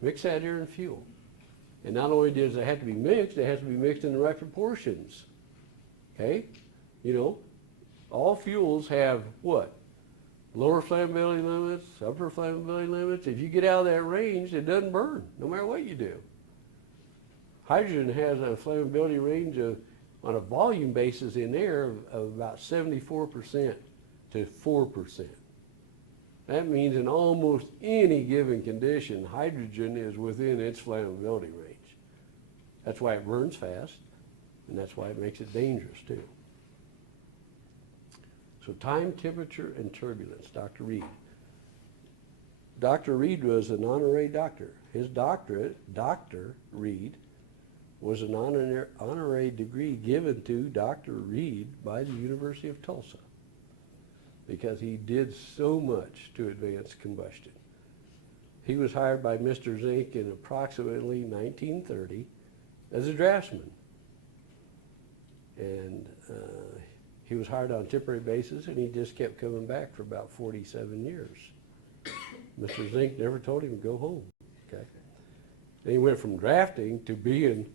Mix that air and fuel. And not only does it have to be mixed, it has to be mixed in the right proportions, okay? You know, all fuels have what? Lower flammability limits, upper flammability limits. If you get out of that range, it doesn't burn, no matter what you do. Hydrogen has a flammability range of, on a volume basis in air, of about 74% to 4%. That means in almost any given condition, hydrogen is within its flammability range. That's why it burns fast, and that's why it makes it dangerous too. So time, temperature, and turbulence, Dr. Reed. Dr. Reed was an honorary doctor. His doctorate, Dr. Reed, was an honorary degree given to Dr. Reed by the University of Tulsa because he did so much to advance combustion. He was hired by Mr. Zink in approximately 1930 as a draftsman. And he was hired on a temporary basis, and he just kept coming back for about 47 years. Mr. Zink never told him to go home, okay? Then he went from drafting to being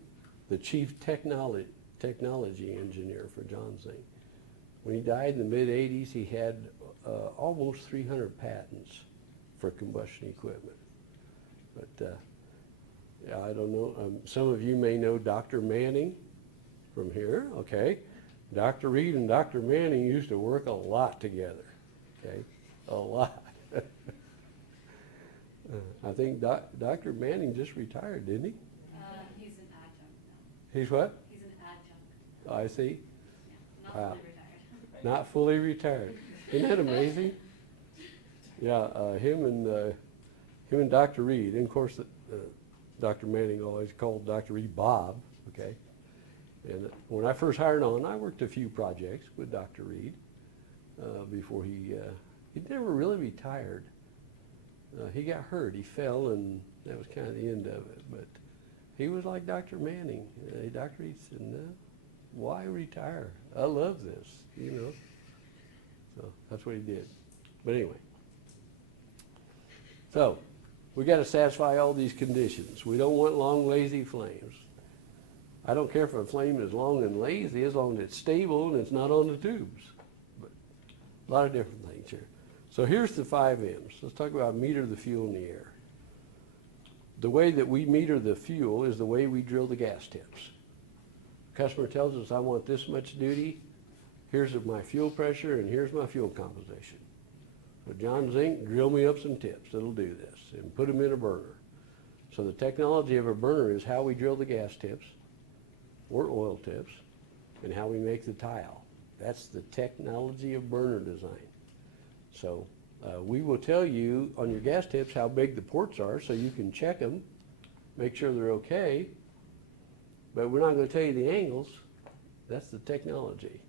the chief technology engineer for John Zink. When he died in the mid-'80s, he had almost 300 patents for combustion equipment. But yeah, I don't know, some of you may know Dr. Manning from here, okay? Dr. Reed and Dr. Manning used to work a lot together, okay? A lot. I think Dr. Manning just retired, didn't he? He's an adjunct now. He's what? He's an adjunct. I see. Yeah, not Wow. fully retired. Not fully retired. Isn't that amazing? Yeah, him and Dr. Reed, and of course, Dr. Manning always called Dr. Reed Bob, okay? And when I first hired on, I worked a few projects with Dr. Reed before he never really retired. He got hurt, he fell, and that was kind of the end of it. But he was like Dr. Manning. Dr. Reed said, no, why retire? I love this, you know. So that's what he did. But anyway, so we got to satisfy all these conditions. We don't want long, lazy flames. I don't care if a flame is long and lazy as long as it's stable and it's not on the tubes. But a lot of different things here. So here's the 5 M's. Let's talk about meter the fuel in the air. The way that we meter the fuel is the way we drill the gas tips. Customer tells us, I want this much duty, here's my fuel pressure, and here's my fuel composition. So John Zink, drill me up some tips that'll do this, and put them in a burner. So the technology of a burner is how we drill the gas tips, or oil tips, and how we make the tile. That's the technology of burner design. So we will tell you on your gas tips how big the ports are so you can check them, make sure they're okay, but we're not going to tell you the angles. That's the technology.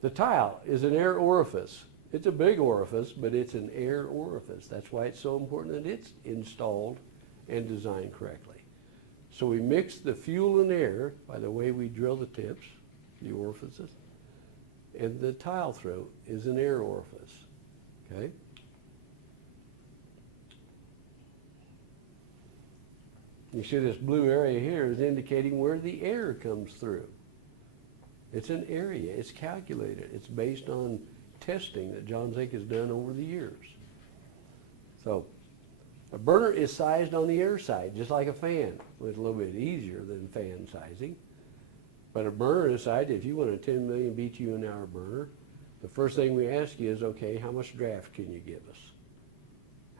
The tile is an air orifice. It's a big orifice, but it's an air orifice. That's why it's so important that it's installed and designed correctly. So we mix the fuel and air by the way we drill the tips, the orifices, and the tile throat is an air orifice, okay? You see this blue area here is indicating where the air comes through. It's an area, it's calculated. It's based on testing that John Zink has done over the years. So a burner is sized on the air side, just like a fan. It's a little bit easier than fan sizing. But a burner is sized, if you want a 10 million BTU an hour burner, the first thing we ask you is, okay, how much draft can you give us?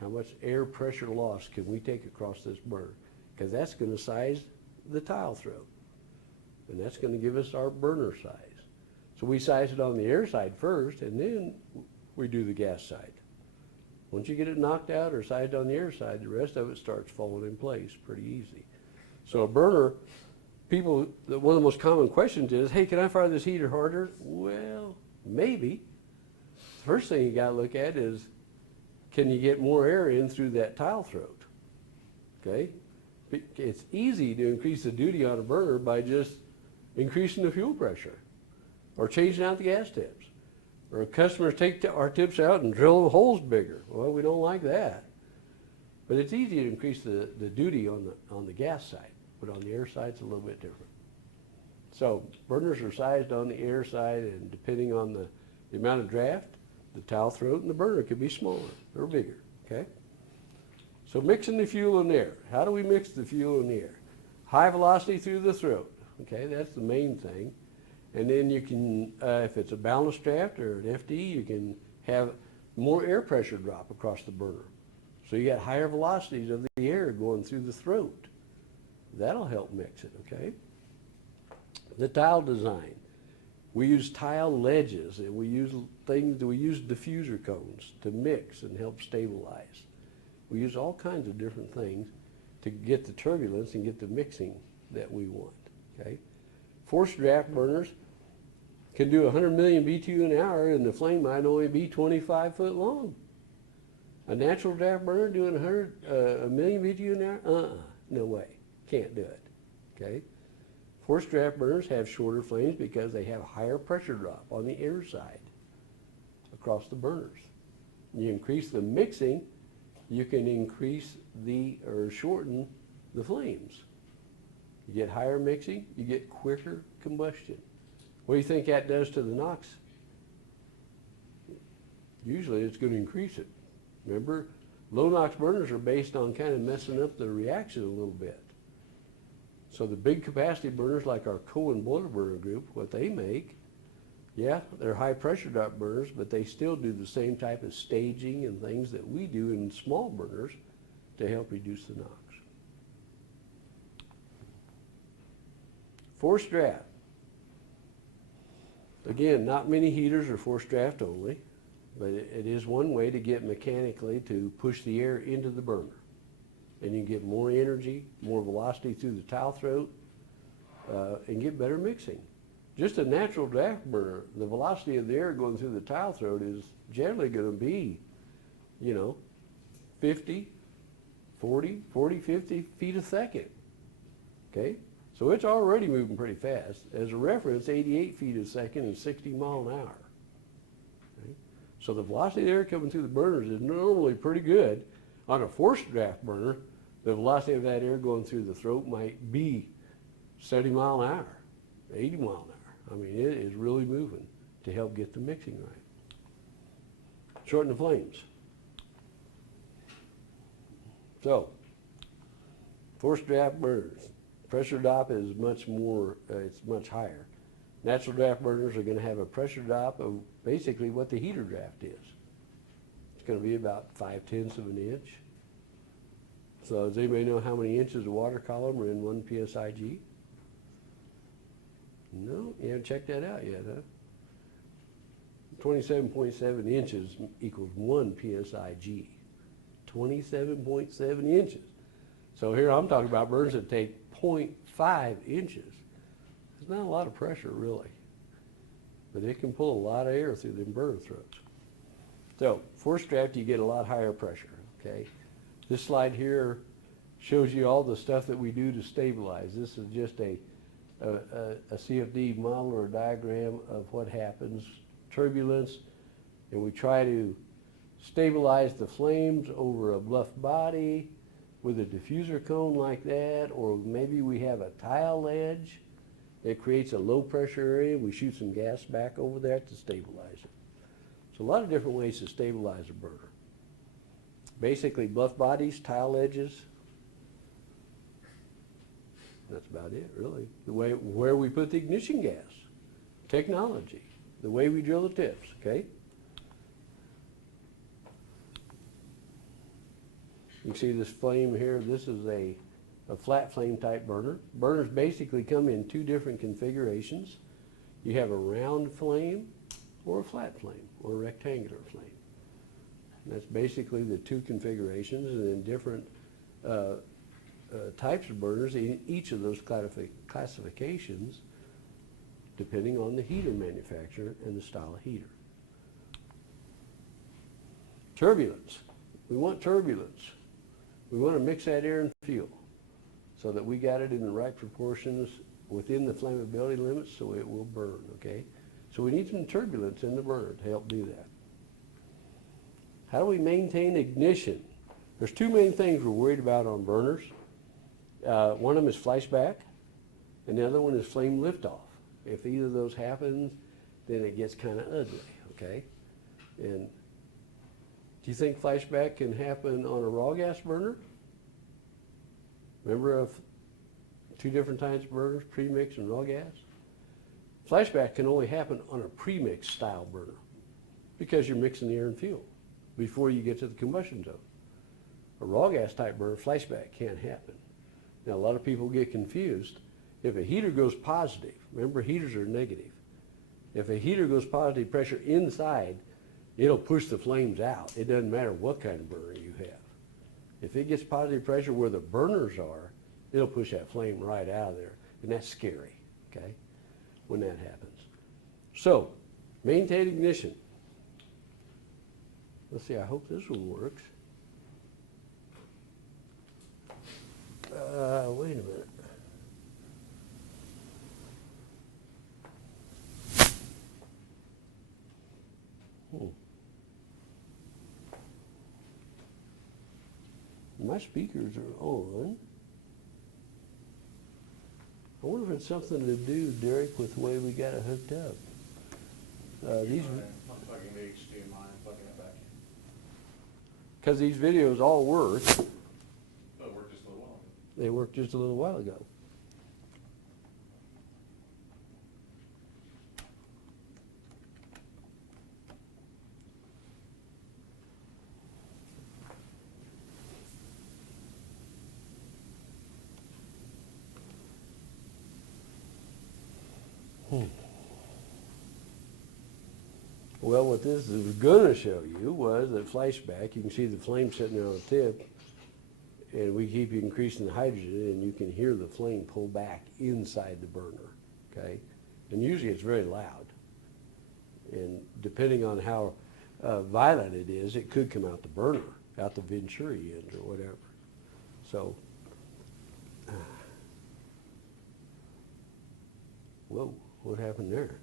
How much air pressure loss can we take across this burner? Because that's going to size the tile throat. And that's going to give us our burner size. So we size it on the air side first, and then we do the gas side. Once you get it knocked out or sized on the air side, the rest of it starts falling in place pretty easy. So a burner, one of the most common questions is, hey, can I fire this heater harder? Well, maybe. First thing you gotta look at is, can you get more air in through that tile throat? Okay? It's easy to increase the duty on a burner by just increasing the fuel pressure or changing out the gas tips. Or customers take our tips out and drill the holes bigger. Well, we don't like that. But it's easy to increase the duty on the gas side, but on the air side it's a little bit different. So burners are sized on the air side, and depending on the amount of draft, the tile throat and the burner could be smaller or bigger, okay? So mixing the fuel and air. How do we mix the fuel and the air? High velocity through the throat, okay? That's the main thing. And then you can, if it's a balanced draft or an FD, you can have more air pressure drop across the burner. So you got higher velocities of the air going through the throat. That'll help mix it, okay? The tile design. We use tile ledges, and we use diffuser cones to mix and help stabilize. We use all kinds of different things to get the turbulence and get the mixing that we want, okay? Forced draft burners can do 100 million BTU an hour, and the flame might only be 25 foot long. A natural draft burner doing a million BTU an hour? No way. Can't do it, okay? Forced draft burners have shorter flames because they have higher pressure drop on the air side across the burners. You increase the mixing, you can increase or shorten the flames. You get higher mixing, you get quicker combustion. What do you think that does to the NOx? Usually it's going to increase it. Remember, low NOx burners are based on kind of messing up the reaction a little bit. So the big capacity burners like our Cohen boiler burner group, what they make, yeah, they're high pressure drop burners, but they still do the same type of staging and things that we do in small burners to help reduce the NOx. Forced draft. Again, not many heaters are forced draft only, but it is one way to get mechanically to push the air into the burner. And you can get more energy, more velocity through the tile throat, and get better mixing. Just a natural draft burner, the velocity of the air going through the tile throat is generally going to be, 50, 50 feet a second, okay? So it's already moving pretty fast. As a reference, 88 feet a second and 60 miles an hour. Okay? So the velocity of the air coming through the burners is normally pretty good. On a forced draft burner, the velocity of that air going through the throat might be 70 miles an hour, 80 miles an hour. I mean, it is really moving to help get the mixing right. Shorten the flames. So, forced draft burners. Pressure drop is much more, it's much higher. Natural draft burners are going to have a pressure drop of basically what the heater draft is. It's going to be about 5/10 of an inch. So does anybody know how many inches of water column are in 1 PSIG? No, you haven't checked that out yet, huh? 27.7 inches equals 1 PSIG. 27.7 inches. So here I'm talking about burners that take 0.5 inches. There's not a lot of pressure really, but it can pull a lot of air through them burner throats. So forced draft, you get a lot higher pressure, okay? This slide here shows you all the stuff that we do to stabilize. This is just a CFD model or a diagram of what happens, turbulence, and we try to stabilize the flames over a bluff body with a diffuser cone like that, or maybe we have a tile ledge that creates a low pressure area. We shoot some gas back over there to stabilize it. So a lot of different ways to stabilize a burner. Basically bluff bodies, tile ledges. That's about it, really. Where we put the ignition gas, technology, the way we drill the tips, okay? You can see this flame here. This is a flat flame type burner. Burners basically come in two different configurations. You have a round flame or a flat flame or a rectangular flame. And that's basically the two configurations, and then different types of burners in each of those classifications, depending on the heater manufacturer and the style of heater. Turbulence. We want turbulence. We want to mix that air and fuel so that we got it in the right proportions within the flammability limits so it will burn, okay? So we need some turbulence in the burner to help do that. How do we maintain ignition? There's two main things we're worried about on burners. One of them is flashback, and the other one is flame liftoff. If either of those happens, then it gets kind of ugly, okay? And do you think flashback can happen on a raw gas burner? Remember of two different types of burners, premix and raw gas? Flashback can only happen on a premix style burner because you're mixing the air and fuel before you get to the combustion zone. A raw gas type burner, flashback can't happen. Now a lot of people get confused. If a heater goes positive, remember heaters are negative. If a heater goes positive pressure inside, it'll push the flames out. It doesn't matter what kind of burner you have. If it gets positive pressure where the burners are, it'll push that flame right out of there. And that's scary, okay, when that happens. So, maintain ignition. Let's see, I hope this one works. Wait a minute. My speakers are on. I wonder if it's something to do, Derek, with the way we got it hooked up. These, I'm plugging the HDMI and plugging it back in. because these videos all work. But we're just a little while. They worked just a little while ago. Well, what this was going to show you was that flashback. You can see the flame sitting there on the tip, and we keep increasing the hydrogen, and you can hear the flame pull back inside the burner, okay? And usually it's very loud. And depending on how violent it is, it could come out the burner, out the venturi end or whatever. So, whoa, what happened there?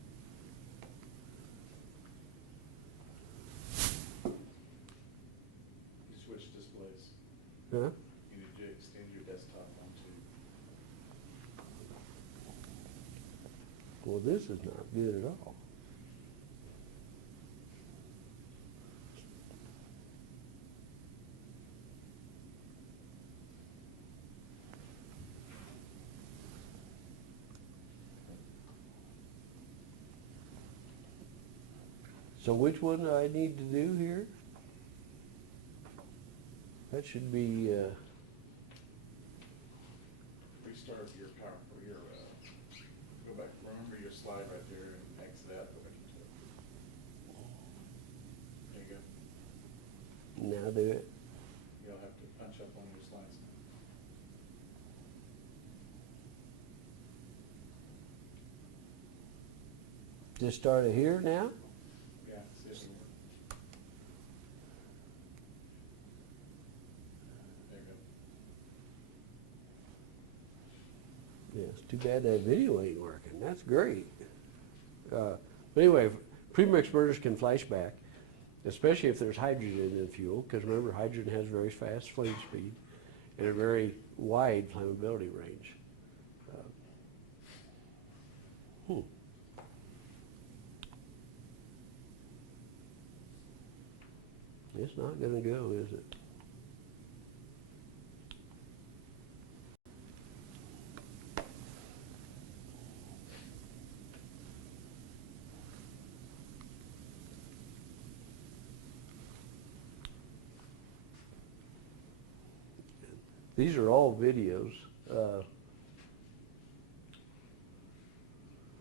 You switch displays. Huh? You need to extend your desktop onto. Well, this is not good at all. So which one do I need to do here? That should be, Restart your power, your, go back, remember your slide right there and exit that, go back into it. There you go. now do it. You'll have to punch up one of your slides. Just start it here now? Yeah, see if it works. There you go. Yeah, it's too bad that video ain't working. That's great. But anyway, premix burners can flash back, especially if there's hydrogen in the fuel, because remember, hydrogen has very fast flame speed and a very wide flammability range. It's not going to go, is it? These are all videos. The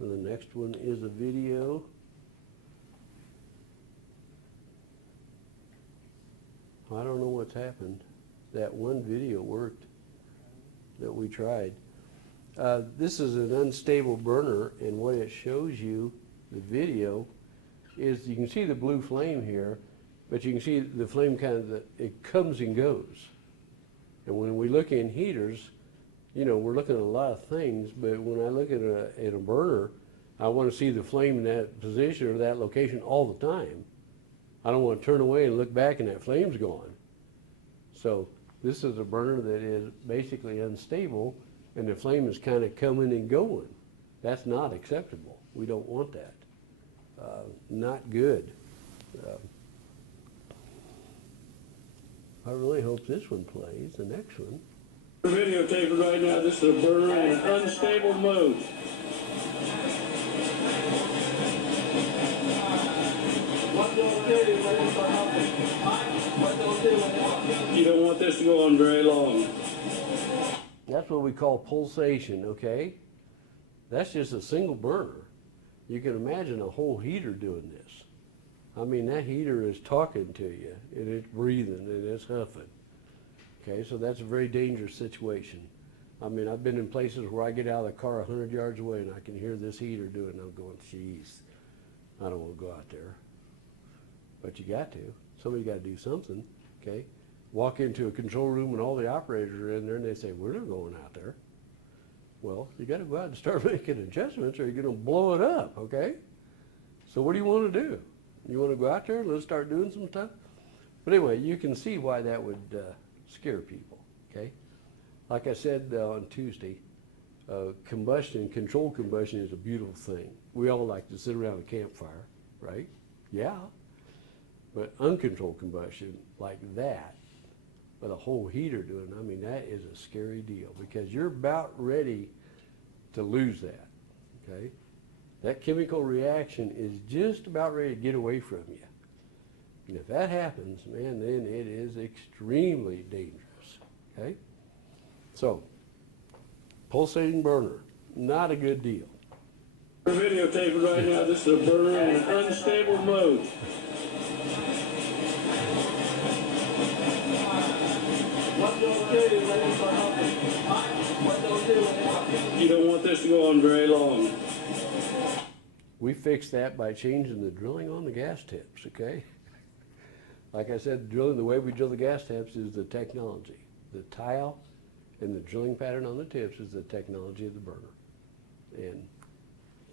next one is a video. I don't know what's happened. That one video worked. that we tried. This is an unstable burner, and what it shows you, the video, is you can see the blue flame here, but you can see the flame it comes and goes. And when we look in heaters, you know, we're looking at a lot of things, but when I look at a burner, I want to see the flame in that position or that location all the time. I don't want to turn away and look back and that flame's gone. So this is a burner that is basically unstable, and the flame is kind of coming and going. That's not acceptable. We don't want that. Not good. I really hope this one plays, the next one. We're videotaping right now. This is a burner in an unstable mode. You don't want this to go on very long. That's what we call pulsation, okay? That's just a single burner. You can imagine a whole heater doing this. I mean, that heater is talking to you, and it's breathing, and it's huffing. Okay, so that's a very dangerous situation. I mean, I've been in places where I get out of the car 100 yards away, and I can hear this heater doing it, and I'm going, geez, I don't want to go out there. But you got to. Somebody got to do something, okay? Walk into a control room, and all the operators are in there, and they say, we're not going out there. Well, you got to go out and start making adjustments, or you're going to blow it up, okay? So what do you want to do? You want to go out there and let's start doing some stuff? But anyway, you can see why that would scare people, okay? Like I said on Tuesday, controlled combustion is a beautiful thing. We all like to sit around a campfire, right? Yeah. But uncontrolled combustion like that, with a whole heater doing it, I mean, that is a scary deal because you're about ready to lose that, okay? That chemical reaction is just about ready to get away from you. And if that happens, man, then it is extremely dangerous, okay? So, pulsating burner, not a good deal. We're videotaping right now. This is a burner in an unstable mode. You don't want this to go on very long. We fixed that by changing the drilling on the gas tips, okay? Like I said, drilling, the way we drill the gas tips is the technology. The tile and the drilling pattern on the tips is the technology of the burner. And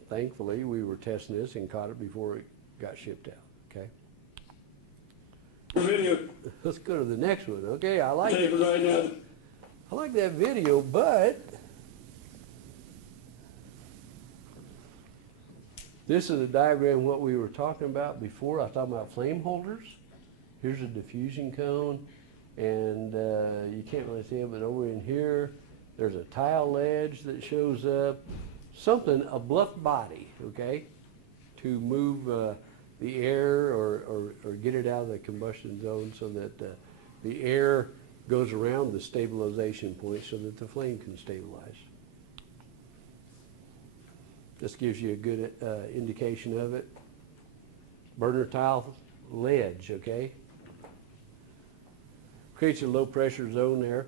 thankfully, we were testing this and caught it before it got shipped out, okay? Video. Let's go to the next one, okay? I like Tape it right now. I like that video, but this is a diagram of what we were talking about before. I was talking about flame holders. Here's a diffusion cone, and you can't really see it, but over in here, there's a tile ledge that shows up. Something, a bluff body, okay, to move the air or get it out of the combustion zone so that the air goes around the stabilization point so that the flame can stabilize. This gives you a good indication of it. Burner tile ledge, okay? Creates a low pressure zone there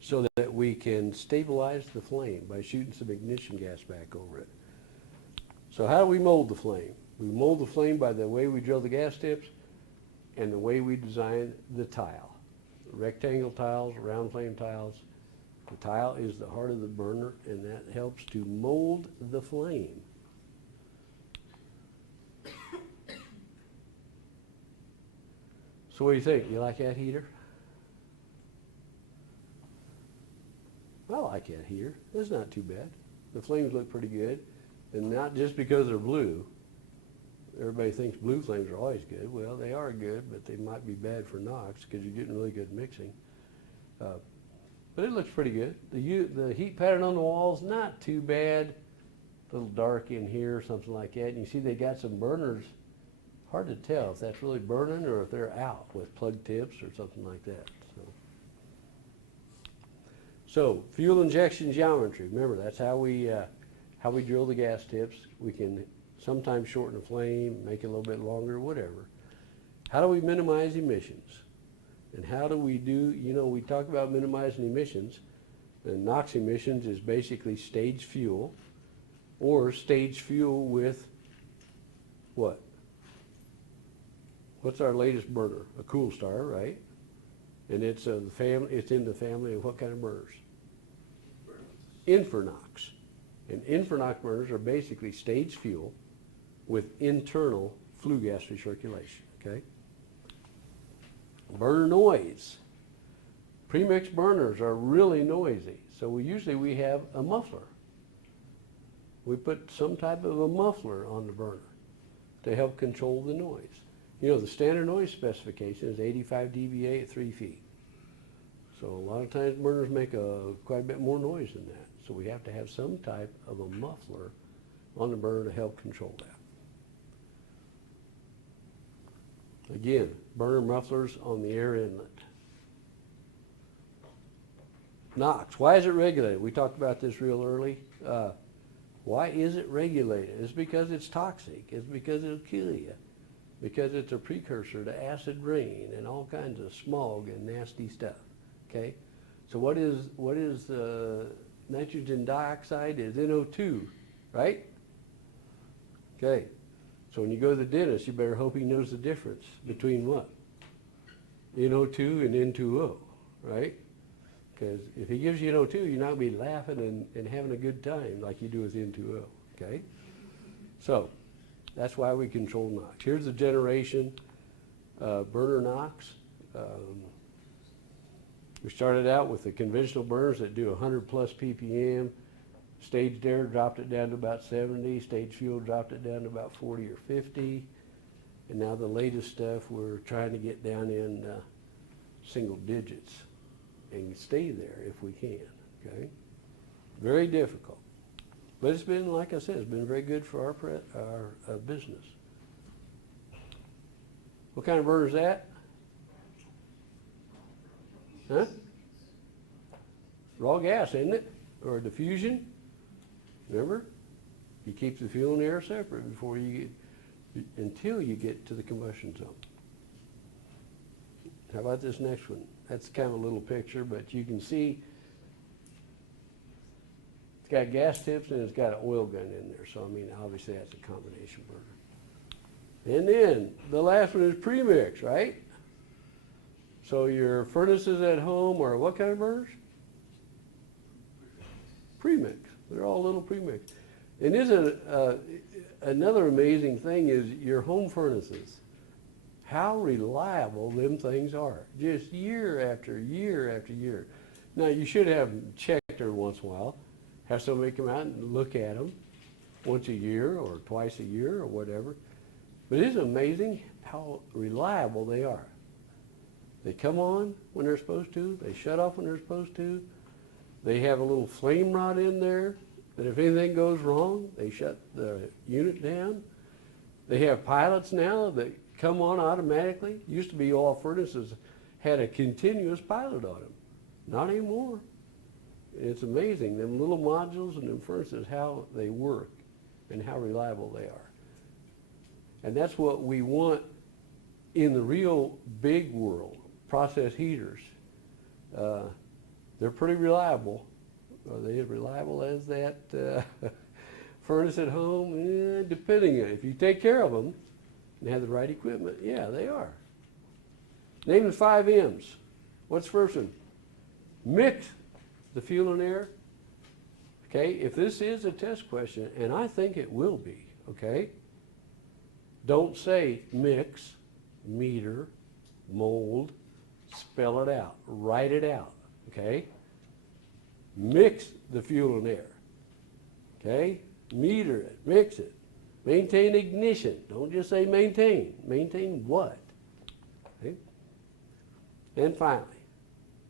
so that we can stabilize the flame by shooting some ignition gas back over it. So how do we mold the flame? We mold the flame by the way we drill the gas tips and the way we design the tile. Rectangle tiles, round flame tiles. The tile is the heart of the burner, and that helps to mold the flame. So what do you think? You like that heater? I like that heater. It's not too bad. The flames look pretty good, and not just because they're blue. Everybody thinks blue flames are always good. Well, they are good, but they might be bad for Nox because you're getting really good mixing. But it looks pretty good. The heat pattern on the wall is not too bad. A little dark in here or something like that. And you see they got some burners. Hard to tell if that's really burning or if they're out with plug tips or something like that. So fuel injection geometry. Remember, that's how we drill the gas tips. We can sometimes shorten the flame, make it a little bit longer, whatever. How do we minimize emissions? And how do we do, you know, we talk about minimizing emissions, and NOx emissions is basically staged fuel, or staged fuel with what? What's our latest burner? A Cool Star, right? And it's it's in the family of what kind of burners? Infernox. And Infernox burners are basically staged fuel with internal flue gas recirculation, okay? Burner noise. Premix burners are really noisy, so we have a muffler. We put some type of a muffler on the burner to help control the noise. You know, the standard noise specification is 85 dBA at 3 feet. So a lot of times burners make quite a bit more noise than that. So we have to have some type of a muffler on the burner to help control that. Again, burner mufflers on the air inlet. NOx, why is it regulated? We talked about this real early. Why is it regulated? It's because it's toxic. It's because it'll kill you. Because it's a precursor to acid rain and all kinds of smog and nasty stuff. Okay? So what is nitrogen dioxide is NO2, right? Okay. So when you go to the dentist, you better hope he knows the difference between what? NO2 and N2O, right? Because if he gives you NO2, you're not going to be laughing and having a good time like you do with N2O, okay? So that's why we control NOx. Here's the generation burner NOx. We started out with the conventional burners that do 100 plus ppm. Staged air dropped it down to about 70. Staged fuel dropped it down to about 40 or 50. And now the latest stuff, we're trying to get down in single digits and stay there if we can, okay? Very difficult. But it's been, like I said, it's been very good for our business. What kind of burner is that? Huh? Raw gas, isn't it? Or diffusion? Remember? You keep the fuel and air separate before you get, until you get to the combustion zone. How about this next one? That's kind of a little picture, but you can see it's got gas tips and it's got an oil gun in there. So, I mean, obviously that's a combination burner. And then the last one is premix, right? So your furnaces at home are what kind of burners? Premix. They're all little premix. And another amazing thing is your home furnaces. How reliable them things are. Just year after year after year. Now you should have them checked every once in a while. Have somebody come out and look at them once a year or twice a year or whatever. But it is amazing how reliable they are. They come on when they're supposed to. They shut off when they're supposed to. They have a little flame rod in there that if anything goes wrong, they shut the unit down. They have pilots now that come on automatically. Used to be all furnaces had a continuous pilot on them. Not anymore. It's amazing, them little modules and them furnaces, how they work and how reliable they are. And that's what we want in the real big world. Process heaters, they're pretty reliable. Are they as reliable as that furnace at home? Depending on if you take care of them and have the right equipment, yeah, they are. Name the 5 M's. What's the first one? Mix the fuel and air. Okay, if this is a test question, and I think it will be, okay, don't say mix, meter, mold, spell it out, write it out, okay? Mix the fuel and air, okay? Meter it, mix it. Maintain ignition. Don't just say maintain. Maintain what? Okay? And finally,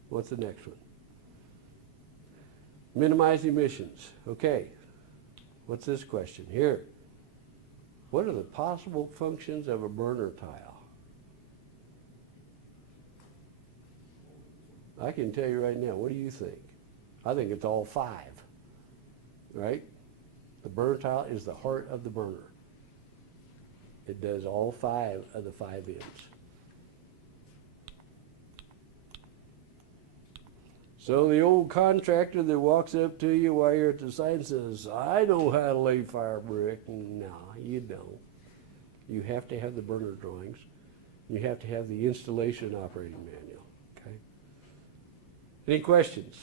what's the next one? Minimize emissions. Okay, what's this question here? What are the possible functions of a burner tile? I can tell you right now, what do you think? I think it's all 5, right? The burner tile is the heart of the burner. It does all 5 of the 5 M's. So the old contractor that walks up to you while you're at the site and says, I know how to lay fire brick. No, you don't. You have to have the burner drawings. You have to have the installation operating manual, okay? Any questions?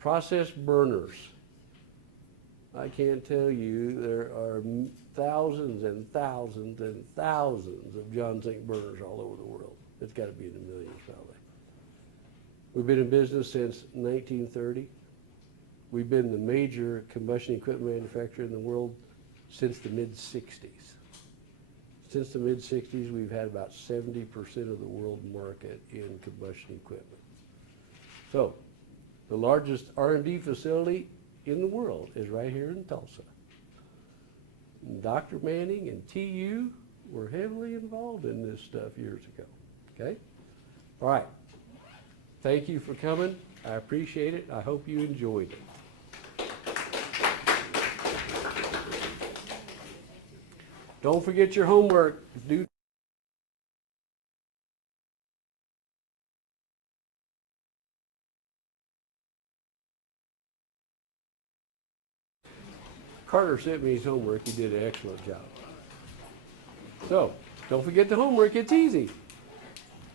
Process burners. I can't tell you, there are thousands and thousands and thousands of John Zink burners all over the world. It's got to be in the millions probably. We've been in business since 1930. We've been the major combustion equipment manufacturer in the world since the mid-60s. Since the mid-60s, we've had about 70% of the world market in combustion equipment. So, the largest R&D facility in the world is right here in Tulsa. Dr. Manning and TU were heavily involved in this stuff years ago, okay? All right. Thank you for coming. I appreciate it. I hope you enjoyed it. Don't forget your homework. Carter sent me his homework. He did an excellent job. So, don't forget the homework. It's easy.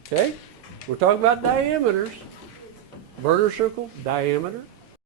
Okay? We're talking about diameters. Burner circle, diameter,